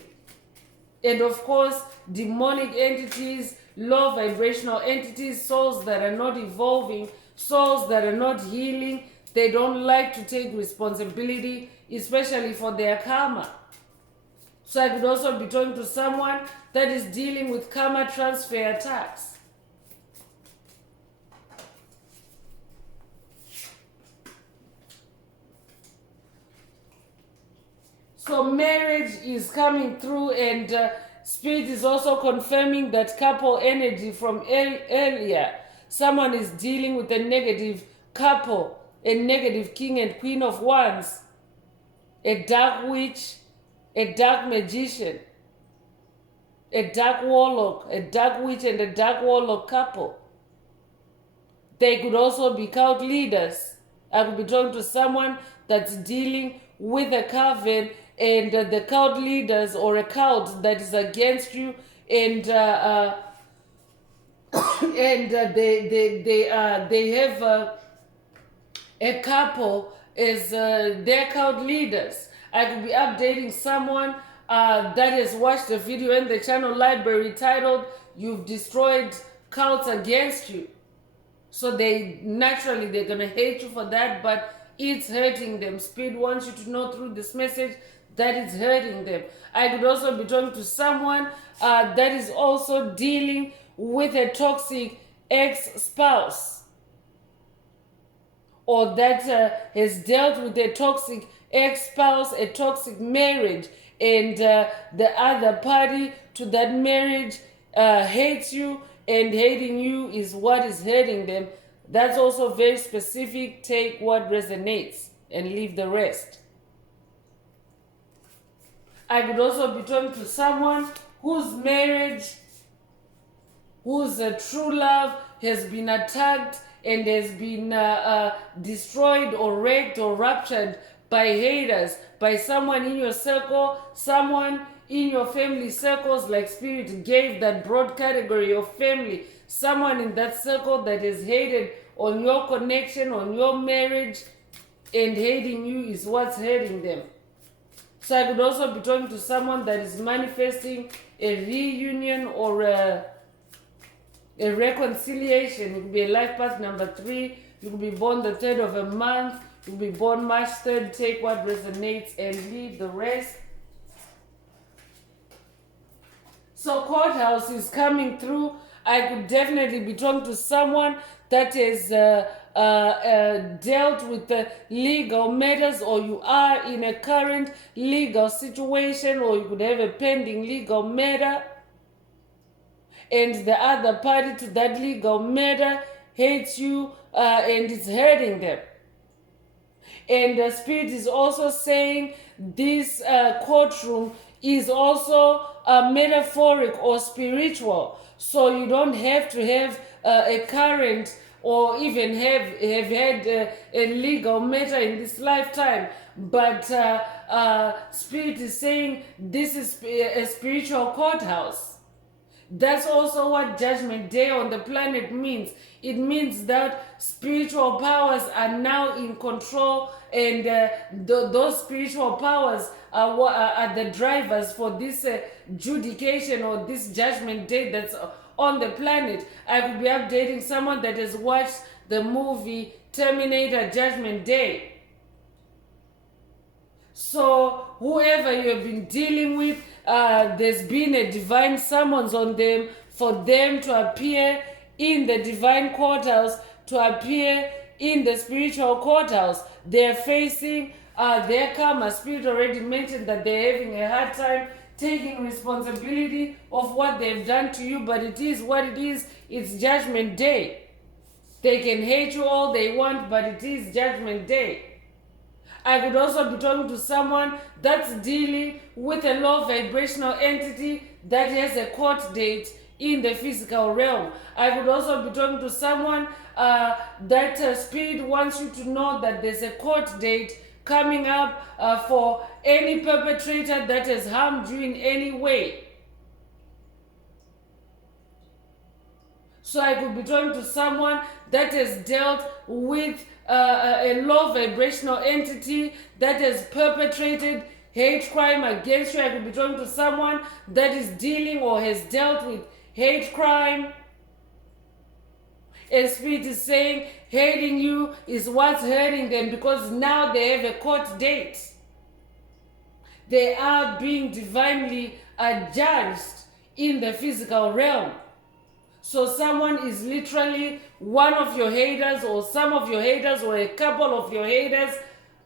And of course, demonic entities, low vibrational entities, souls that are not evolving, souls that are not healing, they don't like to take responsibility, especially for their karma. So I could also be talking to someone that is dealing with karma transfer attacks. So marriage is coming through, and Spirit is also confirming that couple energy from earlier. Someone is dealing with a negative couple, a negative king and queen of wands, a dark witch, a dark magician, a dark warlock, a dark witch and a dark warlock couple. They could also be cult leaders. I could be talking to someone that's dealing with a coven, and the cult leaders or a cult that is against you, and they have a couple as their cult leaders. I could be updating someone that has watched a video in the channel library titled "You've Destroyed Cults Against You." So they're gonna hate you for that, but it's hurting them. Spirit wants you to know through this message that it's hurting them. I could also be talking to someone that is also dealing with a toxic ex-spouse, or that has dealt with a toxic ex-spouse, a toxic marriage, and the other party to that marriage hates you, and hating you is what is hurting them. That's also very specific. Take what resonates and leave the rest. I could also be talking to someone whose marriage, whose true love has been attacked and has been destroyed or wrecked or ruptured by haters, by someone in your circle, someone in your family circles, like Spirit gave that broad category of family, someone in that circle that is hated on your connection, on your marriage, and hating you is what's hurting them. So I could also be talking to someone that is manifesting a reunion or a reconciliation. It could be a life path number 3. You could be born the 3rd of a month. You could be born March 3rd. Take what resonates and leave the rest. So courthouse is coming through. I could definitely be talking to someone that is dealt with the legal matters, or you are in a current legal situation, or you could have a pending legal matter, and the other party to that legal matter hates you and is hurting them. And the Spirit is also saying this courtroom is also metaphoric or spiritual. So you don't have to have a current or even have had a legal matter in this lifetime. But Spirit is saying this is a spiritual courthouse. That's also what Judgment Day on the planet means. It means that spiritual powers are now in control, and those spiritual powers are the drivers for this judication or this Judgment Day that's on the planet. I could be updating someone that has watched the movie Terminator Judgment Day. So whoever you have been dealing with, there's been a divine summons on them for them to appear in the divine courthouse, to appear in the spiritual courthouse. They're facing their karma. Spirit already mentioned that they're having a hard time taking responsibility of what they've done to you, but it is what it is. It's Judgment Day. They can hate you all they want, but it is Judgment Day. I could also be talking to someone that's dealing with a low vibrational entity that has a court date in the physical realm. I could also be talking to someone that Spirit wants you to know that there's a court date coming up for any perpetrator that has harmed you in any way. So I could be talking to someone that has dealt with a low vibrational entity that has perpetrated hate crime against you. I could be talking to someone that is dealing or has dealt with hate crime. And Spirit is saying hating you is what's hurting them, because now they have a court date. They are being divinely judged in the physical realm. So someone is literally one of your haters, or some of your haters, or a couple of your haters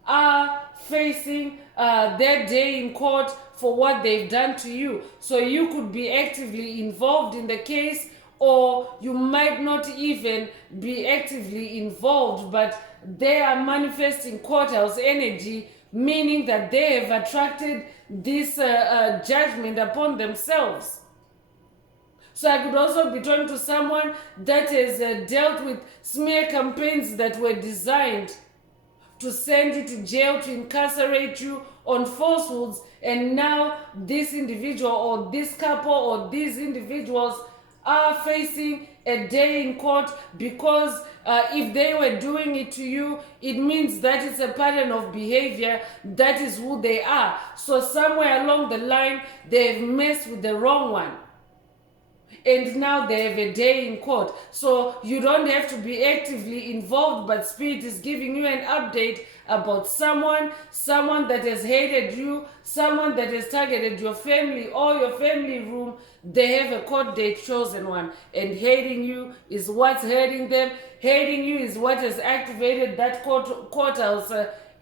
are facing their day in court for what they've done to you. So you could be actively involved in the case, or you might not even be actively involved, but they are manifesting courthouse energy, meaning that they have attracted this judgment upon themselves. So I could also be talking to someone that has dealt with smear campaigns that were designed to send you to jail, to incarcerate you on falsehoods, and now this individual or this couple or these individuals are facing a day in court, because if they were doing it to you, it means that it's a pattern of behavior. That is who they are. So somewhere along the line, they've messed with the wrong one. And now they have a day in court. So you don't have to be actively involved, but Spirit is giving you an update about someone that has hated you, someone that has targeted your family or your family room. They have a court date chosen one, and hating you is what's hurting them. Hating you is what has activated that courthouse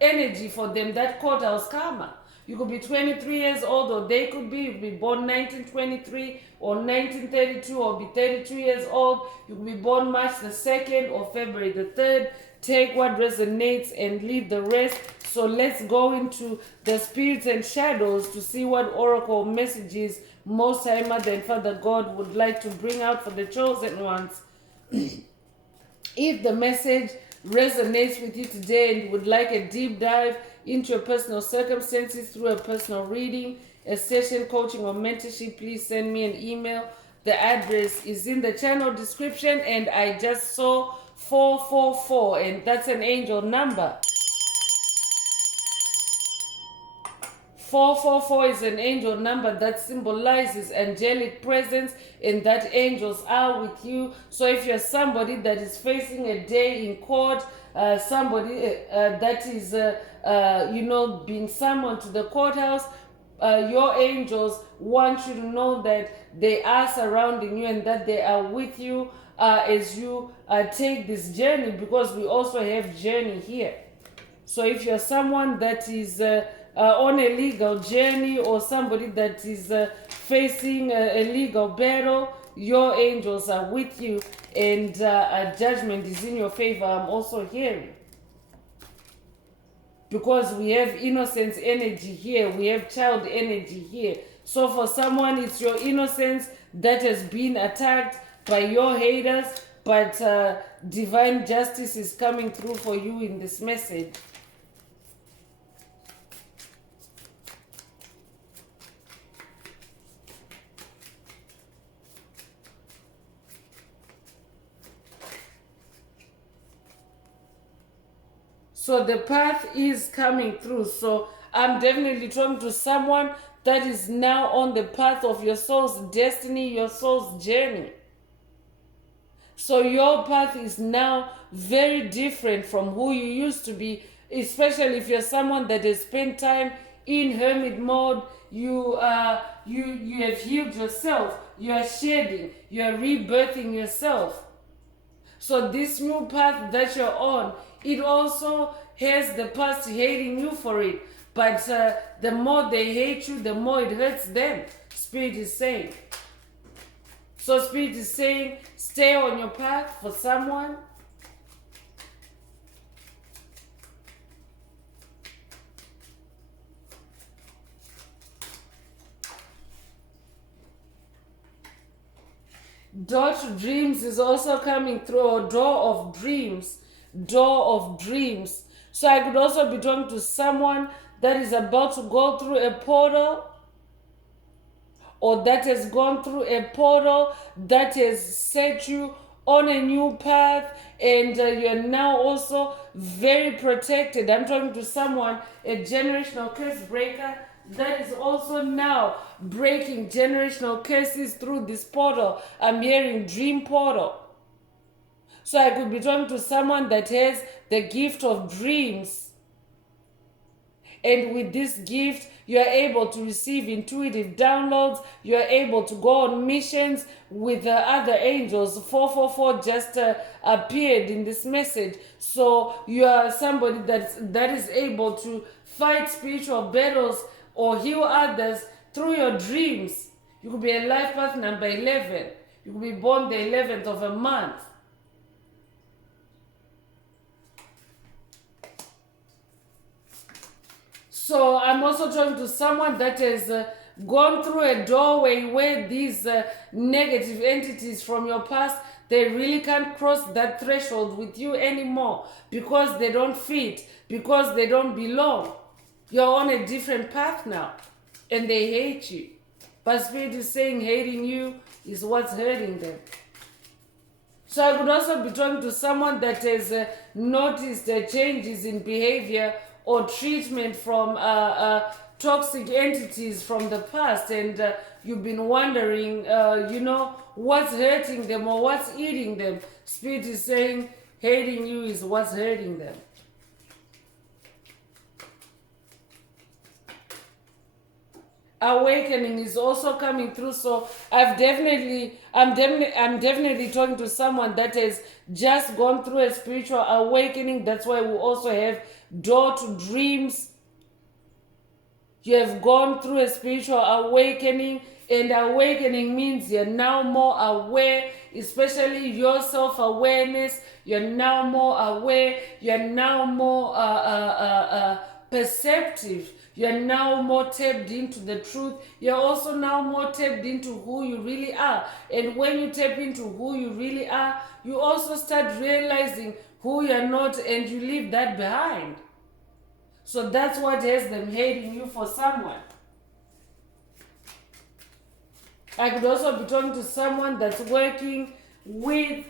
energy for them, that courthouse karma. You could be 23 years old, or they could be, you could be born 1923 or 1932, or be 32 years old. You could be born March the 2nd or February the 3rd. Take what resonates and leave the rest. So let's go into the spirits and shadows to see what oracle messages Most High Mother and Father God would like to bring out for the chosen ones. If the message resonates with you today and you would like a deep dive into your personal circumstances through a personal reading, a session, coaching, or mentorship, please send me an email. The address is in the channel description, and I just saw 444, and that's an angel number. 444 is an angel number that symbolizes angelic presence, and that angels are with you. So if you're somebody that is facing a day in court, somebody that is being summoned to the courthouse, your angels want you to know that they are surrounding you and that they are with you as you take this journey, because we also have journey here. So if you're someone that is on a legal journey, or somebody that is facing a legal battle, your angels are with you, and a judgment is in your favor. I'm also hearing, because we have innocence energy here, we have child energy here. So for someone, it's your innocence that has been attacked by your haters, but divine justice is coming through for you in this message. So the path is coming through. So I'm definitely talking to someone that is now on the path of your soul's destiny, your soul's journey. So your path is now very different from who you used to be, especially if you're someone that has spent time in hermit mode. You have healed yourself, you are shedding, you are rebirthing yourself. So this new path that you're on, it also has the past hating you for it. But the more they hate you, the more it hurts them, Spirit is saying. So Spirit is saying, stay on your path for someone. Door to dreams is also coming through, or door of dreams. Door of dreams. So I could also be talking to someone that is about to go through a portal, or that has gone through a portal that has set you on a new path, and you're now also very protected. I'm talking to someone, a generational curse breaker, that is also now breaking generational curses through this portal. I'm hearing dream portal. So I could be talking to someone that has the gift of dreams. And with this gift, you are able to receive intuitive downloads. You are able to go on missions with other angels. 444 just appeared in this message. So you are somebody that is able to fight spiritual battles or heal others through your dreams. You could be a life path number 11. You could be born the 11th of a month. So I'm also talking to someone that has gone through a doorway where these negative entities from your past, they really can't cross that threshold with you anymore, because they don't fit, because they don't belong. You're on a different path now, and they hate you. But Spirit is saying hating you is what's hurting them. So I could also be talking to someone that has noticed changes in behavior or treatment from toxic entities from the past, and you've been wondering, what's hurting them or what's eating them. Spirit is saying hating you is what's hurting them. Awakening is also coming through. So I'm definitely talking to someone that has just gone through a spiritual awakening. That's why we also have door to dreams. You have gone through a spiritual awakening, and awakening means you're now more aware, especially your self-awareness. You're now more aware. You're now more perceptive. You're now more tapped into the truth. You're also now more tapped into who you really are. And when you tap into who you really are, you also start realizing who you're not, and you leave that behind. So that's what has them hating you for someone. I could also be talking to someone that's working with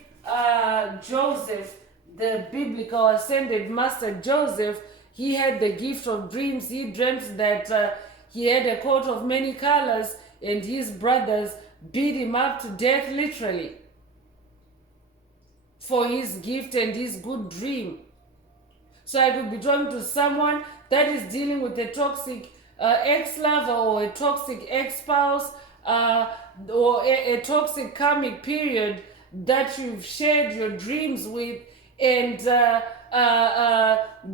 Joseph, the biblical ascended master Joseph. He had the gift of dreams. He dreamt that he had a coat of many colors, and his brothers beat him up to death, literally, for his gift and his good dream. So I could be talking to someone that is dealing with a toxic ex-lover or a toxic ex-spouse, or a toxic karmic period that you've shared your dreams with, and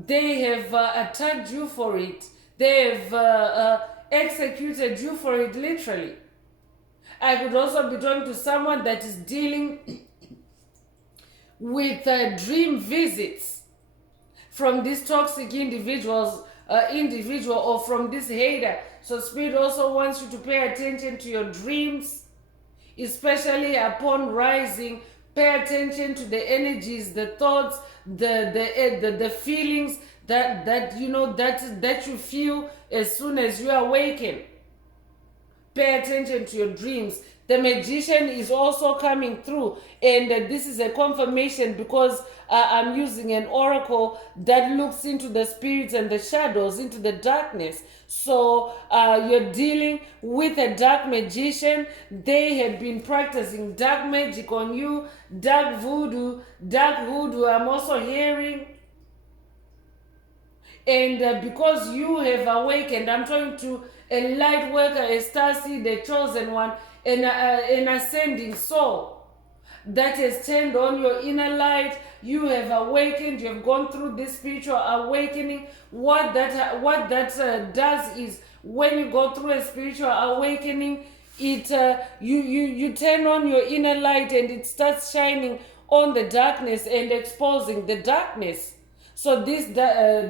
they have attacked you for it. They have executed you for it, literally. I could also be talking to someone that is dealing with dream visits from these toxic individual, or from this hater. So Spirit also wants you to pay attention to your dreams, especially upon rising. Pay attention to the energies, the thoughts, the feelings that you know that you feel as soon as you awaken. Pay attention to your dreams. The magician is also coming through, and this is a confirmation because I'm using an oracle that looks into the spirits and the shadows, into the darkness. So you're dealing with a dark magician. They have been practicing dark magic on you, dark voodoo. I'm also hearing. And because you have awakened, I'm talking to a light worker, a star seed, a chosen one, an ascending soul that has turned on your inner light. You have awakened. You have gone through this spiritual awakening. What that does is, when you go through a spiritual awakening, it you turn on your inner light, and it starts shining on the darkness and exposing the darkness. So this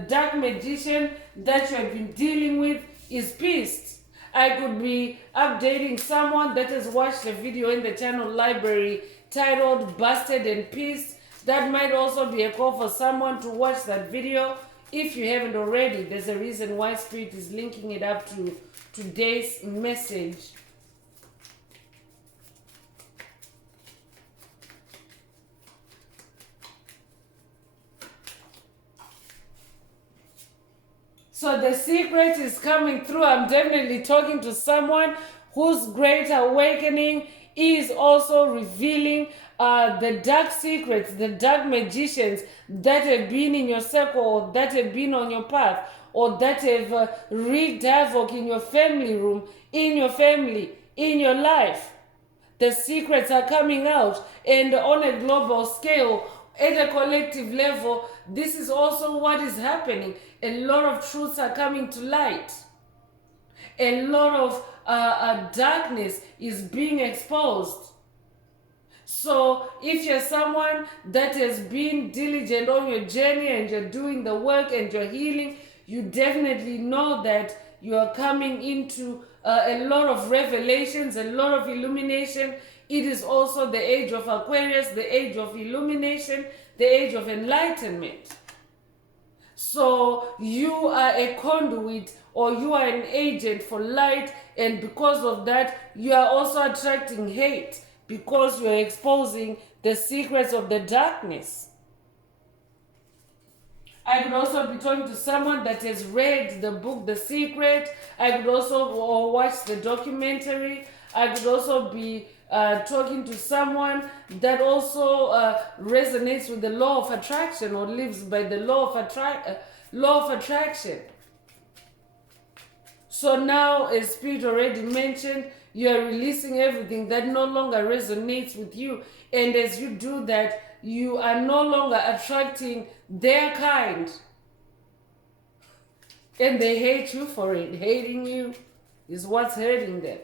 dark magician that you have been dealing with is pissed. I could be updating someone that has watched a video in the channel library titled Busted and Pissed. That might also be a call for someone to watch that video. If you haven't already, there's a reason why Spirit is linking it up to today's message. So the secret is coming through. I'm definitely talking to someone whose great awakening is also revealing the dark secrets, the dark magicians that have been in your circle, or that have been on your path, or that have wreaked havoc in your family room, in your family, in your life. The secrets are coming out, and on a global scale, at a collective level, this is also what is happening. A lot of truths are coming to light. A lot of darkness is being exposed. So if you're someone that has been diligent on your journey, and you're doing the work, and you're healing, you definitely know that you are coming into a lot of revelations, a lot of illumination. It is also the age of Aquarius, the age of illumination, the age of enlightenment. So you are a conduit, or you are an agent for light, and because of that, you are also attracting hate, because you are exposing the secrets of the darkness. I could also be talking to someone that has read the book The Secret. I could also watch the documentary. I could also be talking to someone that also resonates with the law of attraction, or lives by the law of attraction. So now, as Spirit already mentioned, you are releasing everything that no longer resonates with you. And as you do that, you are no longer attracting their kind. And they hate you for it. Hating you is what's hurting them.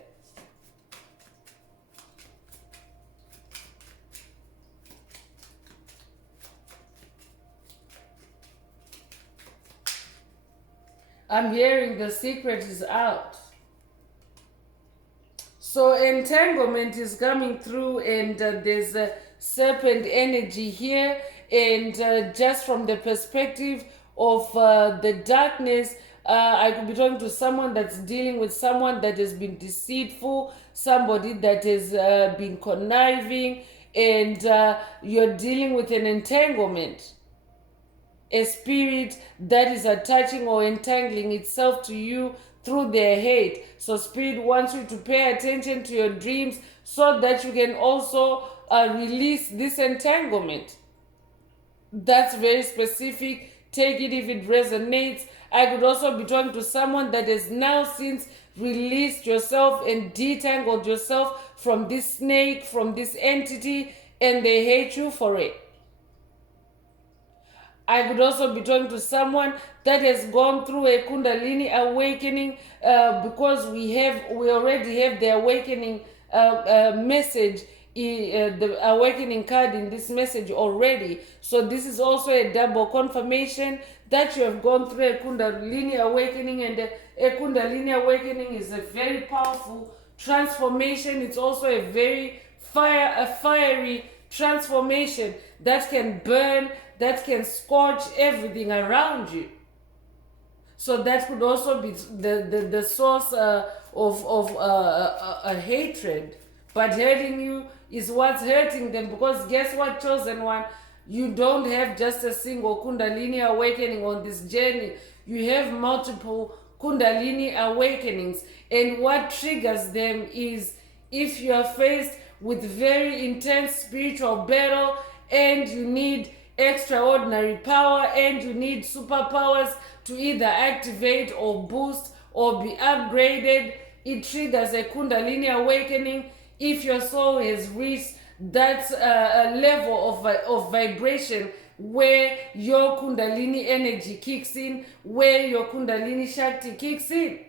I'm hearing the secret is out. So entanglement is coming through, and there's a serpent energy here. And just from the perspective of the darkness, I could be talking to someone that's dealing with someone that has been deceitful, somebody that has been conniving, and you're dealing with an entanglement. A spirit that is attaching or entangling itself to you through their hate. So Spirit wants you to pay attention to your dreams, so that you can also release this entanglement. That's very specific take it if it resonates. I could also be talking to someone that has now since released yourself and detangled yourself from this snake, from this entity, and they hate you for it. I could also be talking to someone that has gone through a Kundalini awakening, because we already have the awakening message, the awakening card in this message already. So this is also a double confirmation that you have gone through a Kundalini awakening, and a Kundalini awakening is a very powerful transformation. It's also a very fiery transformation that can burn, that can scorch everything around you. So that could also be the source of a hatred. But hurting you is what's hurting them, because guess what, chosen one? You don't have just a single Kundalini awakening on this journey. You have multiple Kundalini awakenings. And what triggers them is if you are faced with very intense spiritual battle and you need extraordinary power and you need superpowers to either activate or boost or be upgraded, it triggers a Kundalini awakening. If your soul has reached that level of vibration where your Kundalini energy kicks in, where your Kundalini Shakti kicks in.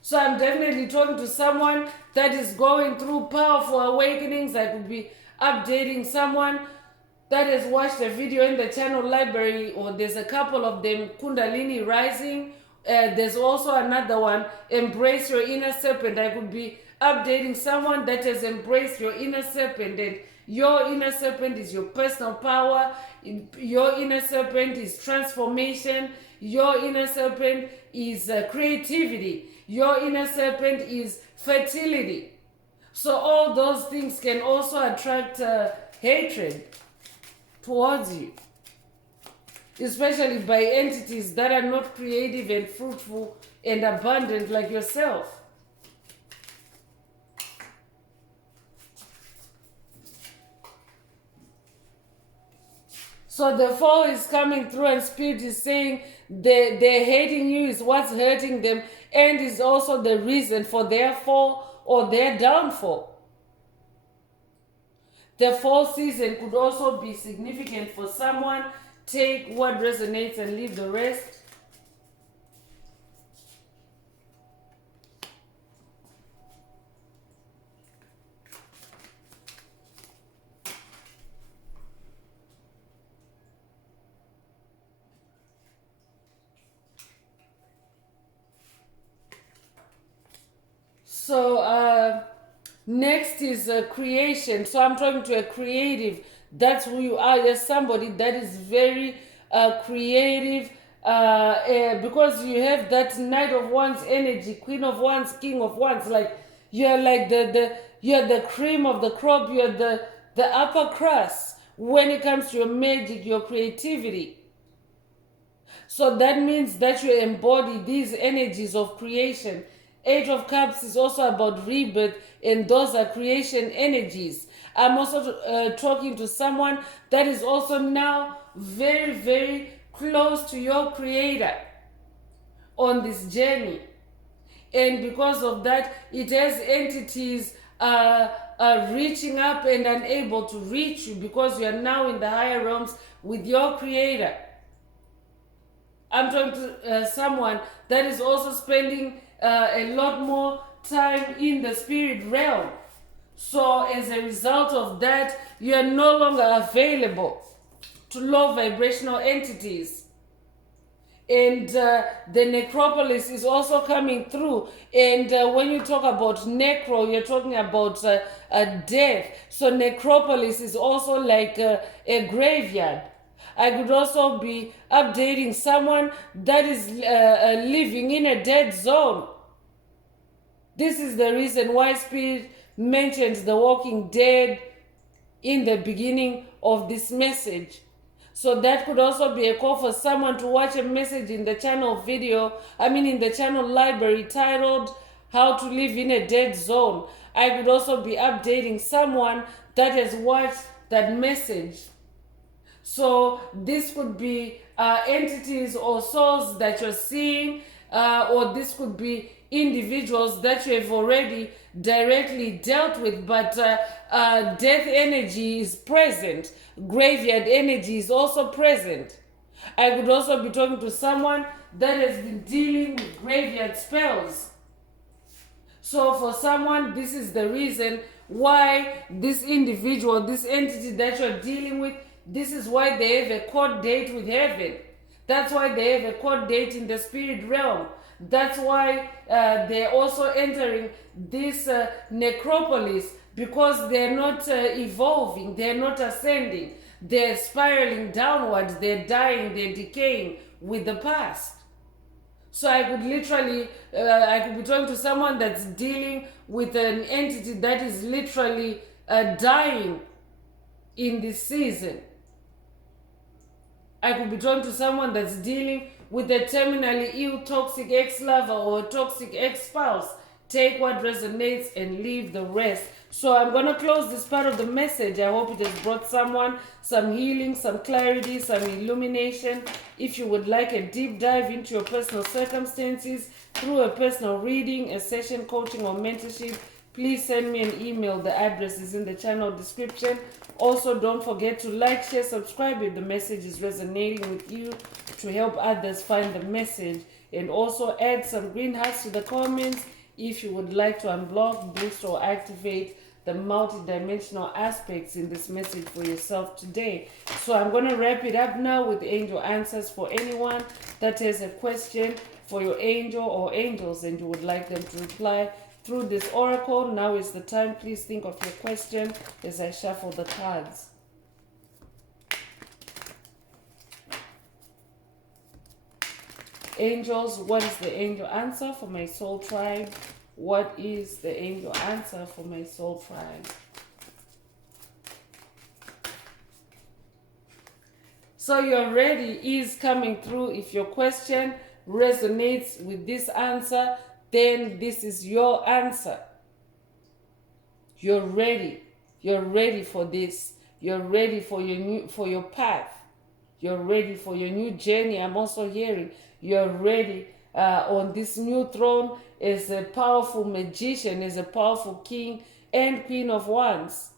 So I'm definitely talking to someone that is going through powerful awakenings. I could be updating someone that has watched a video in the channel library, or there's a couple of them, Kundalini Rising. There's also another one, Embrace Your Inner Serpent. I could be updating someone that has embraced your inner serpent, and your inner serpent is your personal power. Your inner serpent is transformation. Your inner serpent is creativity. Your inner serpent is fertility. So all those things can also attract hatred towards you, especially by entities that are not creative and fruitful and abundant like yourself. So the fall is coming through, and Spirit is saying they're hating you is what's hurting them, and is also the reason for their fall or their downfall. The fall season could also be significant for someone. Take what resonates and leave the rest. So next is creation. So I'm talking to a creative. That's who you are. You're somebody that is very creative, because you have that Knight of Wands energy, Queen of Wands, King of Wands. Like you're like you're the cream of the crop. You're the upper crust when it comes to your magic, your creativity. So that means that you embody these energies of creation. Eight of Cups is also about rebirth, and those are creation energies. I'm also talking to someone that is also now very, very close to your Creator on this journey. And because of that, it has entities reaching up and unable to reach you, because you are now in the higher realms with your Creator. I'm talking to someone that is also spending a lot more time in the spirit realm. So as a result of that, you are no longer available to low vibrational entities. And the necropolis is also coming through. And when you talk about necro, you're talking about death. So necropolis is also like a graveyard. I could also be updating someone that is living in a dead zone. This is the reason why Spirit mentions the Walking Dead in the beginning of this message. So that could also be a call for someone to watch a message in the channel in the channel library titled How to Live in a Dead Zone. I could also be updating someone that has watched that message. So this could be entities or souls that you're seeing, or this could be individuals that you have already directly dealt with, but death energy is present. Graveyard energy is also present. I could also be talking to someone that has been dealing with graveyard spells. So for someone, this is the reason why this individual, this entity that you're dealing with, this is why they have a court date with heaven. That's why they have a court date in the spirit realm. That's why they're also entering this necropolis, because they're not evolving, they're not ascending, they're spiraling downwards, they're dying, they're decaying with the past. So I could literally, I could be talking to someone that's dealing with an entity that is literally dying in this season. I could be talking to someone that's dealing with a terminally ill toxic ex-lover or a toxic ex-spouse. Take what resonates and leave the rest. So I'm going to close this part of the message. I hope it has brought someone some healing, some clarity, some illumination. If you would like a deep dive into your personal circumstances through a personal reading, a session, coaching, or mentorship, please send me an email. The address is in the channel description. Also, don't forget to like, share, subscribe if the message is resonating with you, to help others find the message. And also add some green hearts to the comments if you would like to unblock, boost, or activate the multidimensional aspects in this message for yourself today. So I'm going to wrap it up now with angel answers for anyone that has a question for your angel or angels and you would like them to reply through this oracle. Now is the time. Please think of your question as I shuffle the cards. Angels, what is the angel answer for my soul tribe? What is the angel answer for my soul tribe? So your ready is coming through. If your question resonates with this answer, then this is your answer. You're ready. You're ready for this. You're ready for your path. You're ready for your new journey. I'm also hearing you're ready on this new throne as a powerful magician, as a powerful king and queen of wands.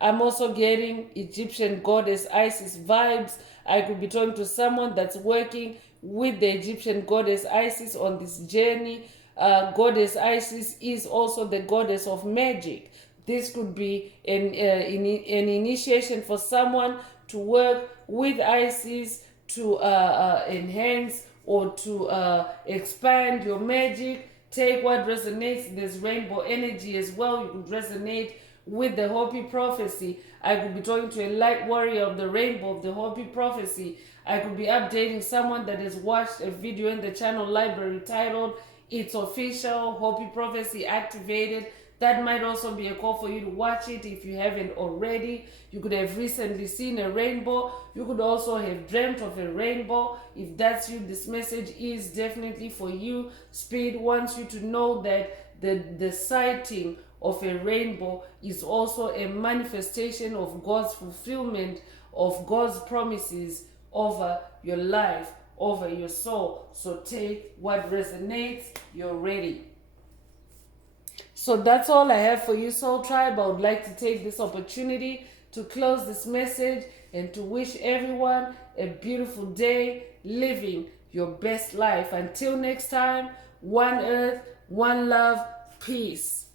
I'm also getting Egyptian goddess Isis vibes. I could be talking to someone that's working with the Egyptian goddess Isis on this journey. Goddess Isis is also the goddess of magic. This could be an initiation for someone to work with Isis to enhance or to expand your magic. Take what resonates. There's rainbow energy as well. You could resonate with the Hopi prophecy. I could be talking to a light warrior of the rainbow of the Hopi prophecy. I could be updating someone that has watched a video in the channel library titled It's Official, Hopi Prophecy Activated. That might also be a call for you to watch it if you haven't already. You could have recently seen a rainbow. You could also have dreamt of a rainbow. If that's you, this message is definitely for you. Spirit wants you to know that the sighting of a rainbow is also a manifestation of God's fulfillment of God's promises over your life, over your soul. So take what resonates. You're ready. So that's all I have for you, Soul Tribe. I would like to take this opportunity to close this message and to wish everyone a beautiful day living your best life. Until next time, one earth, one love, peace.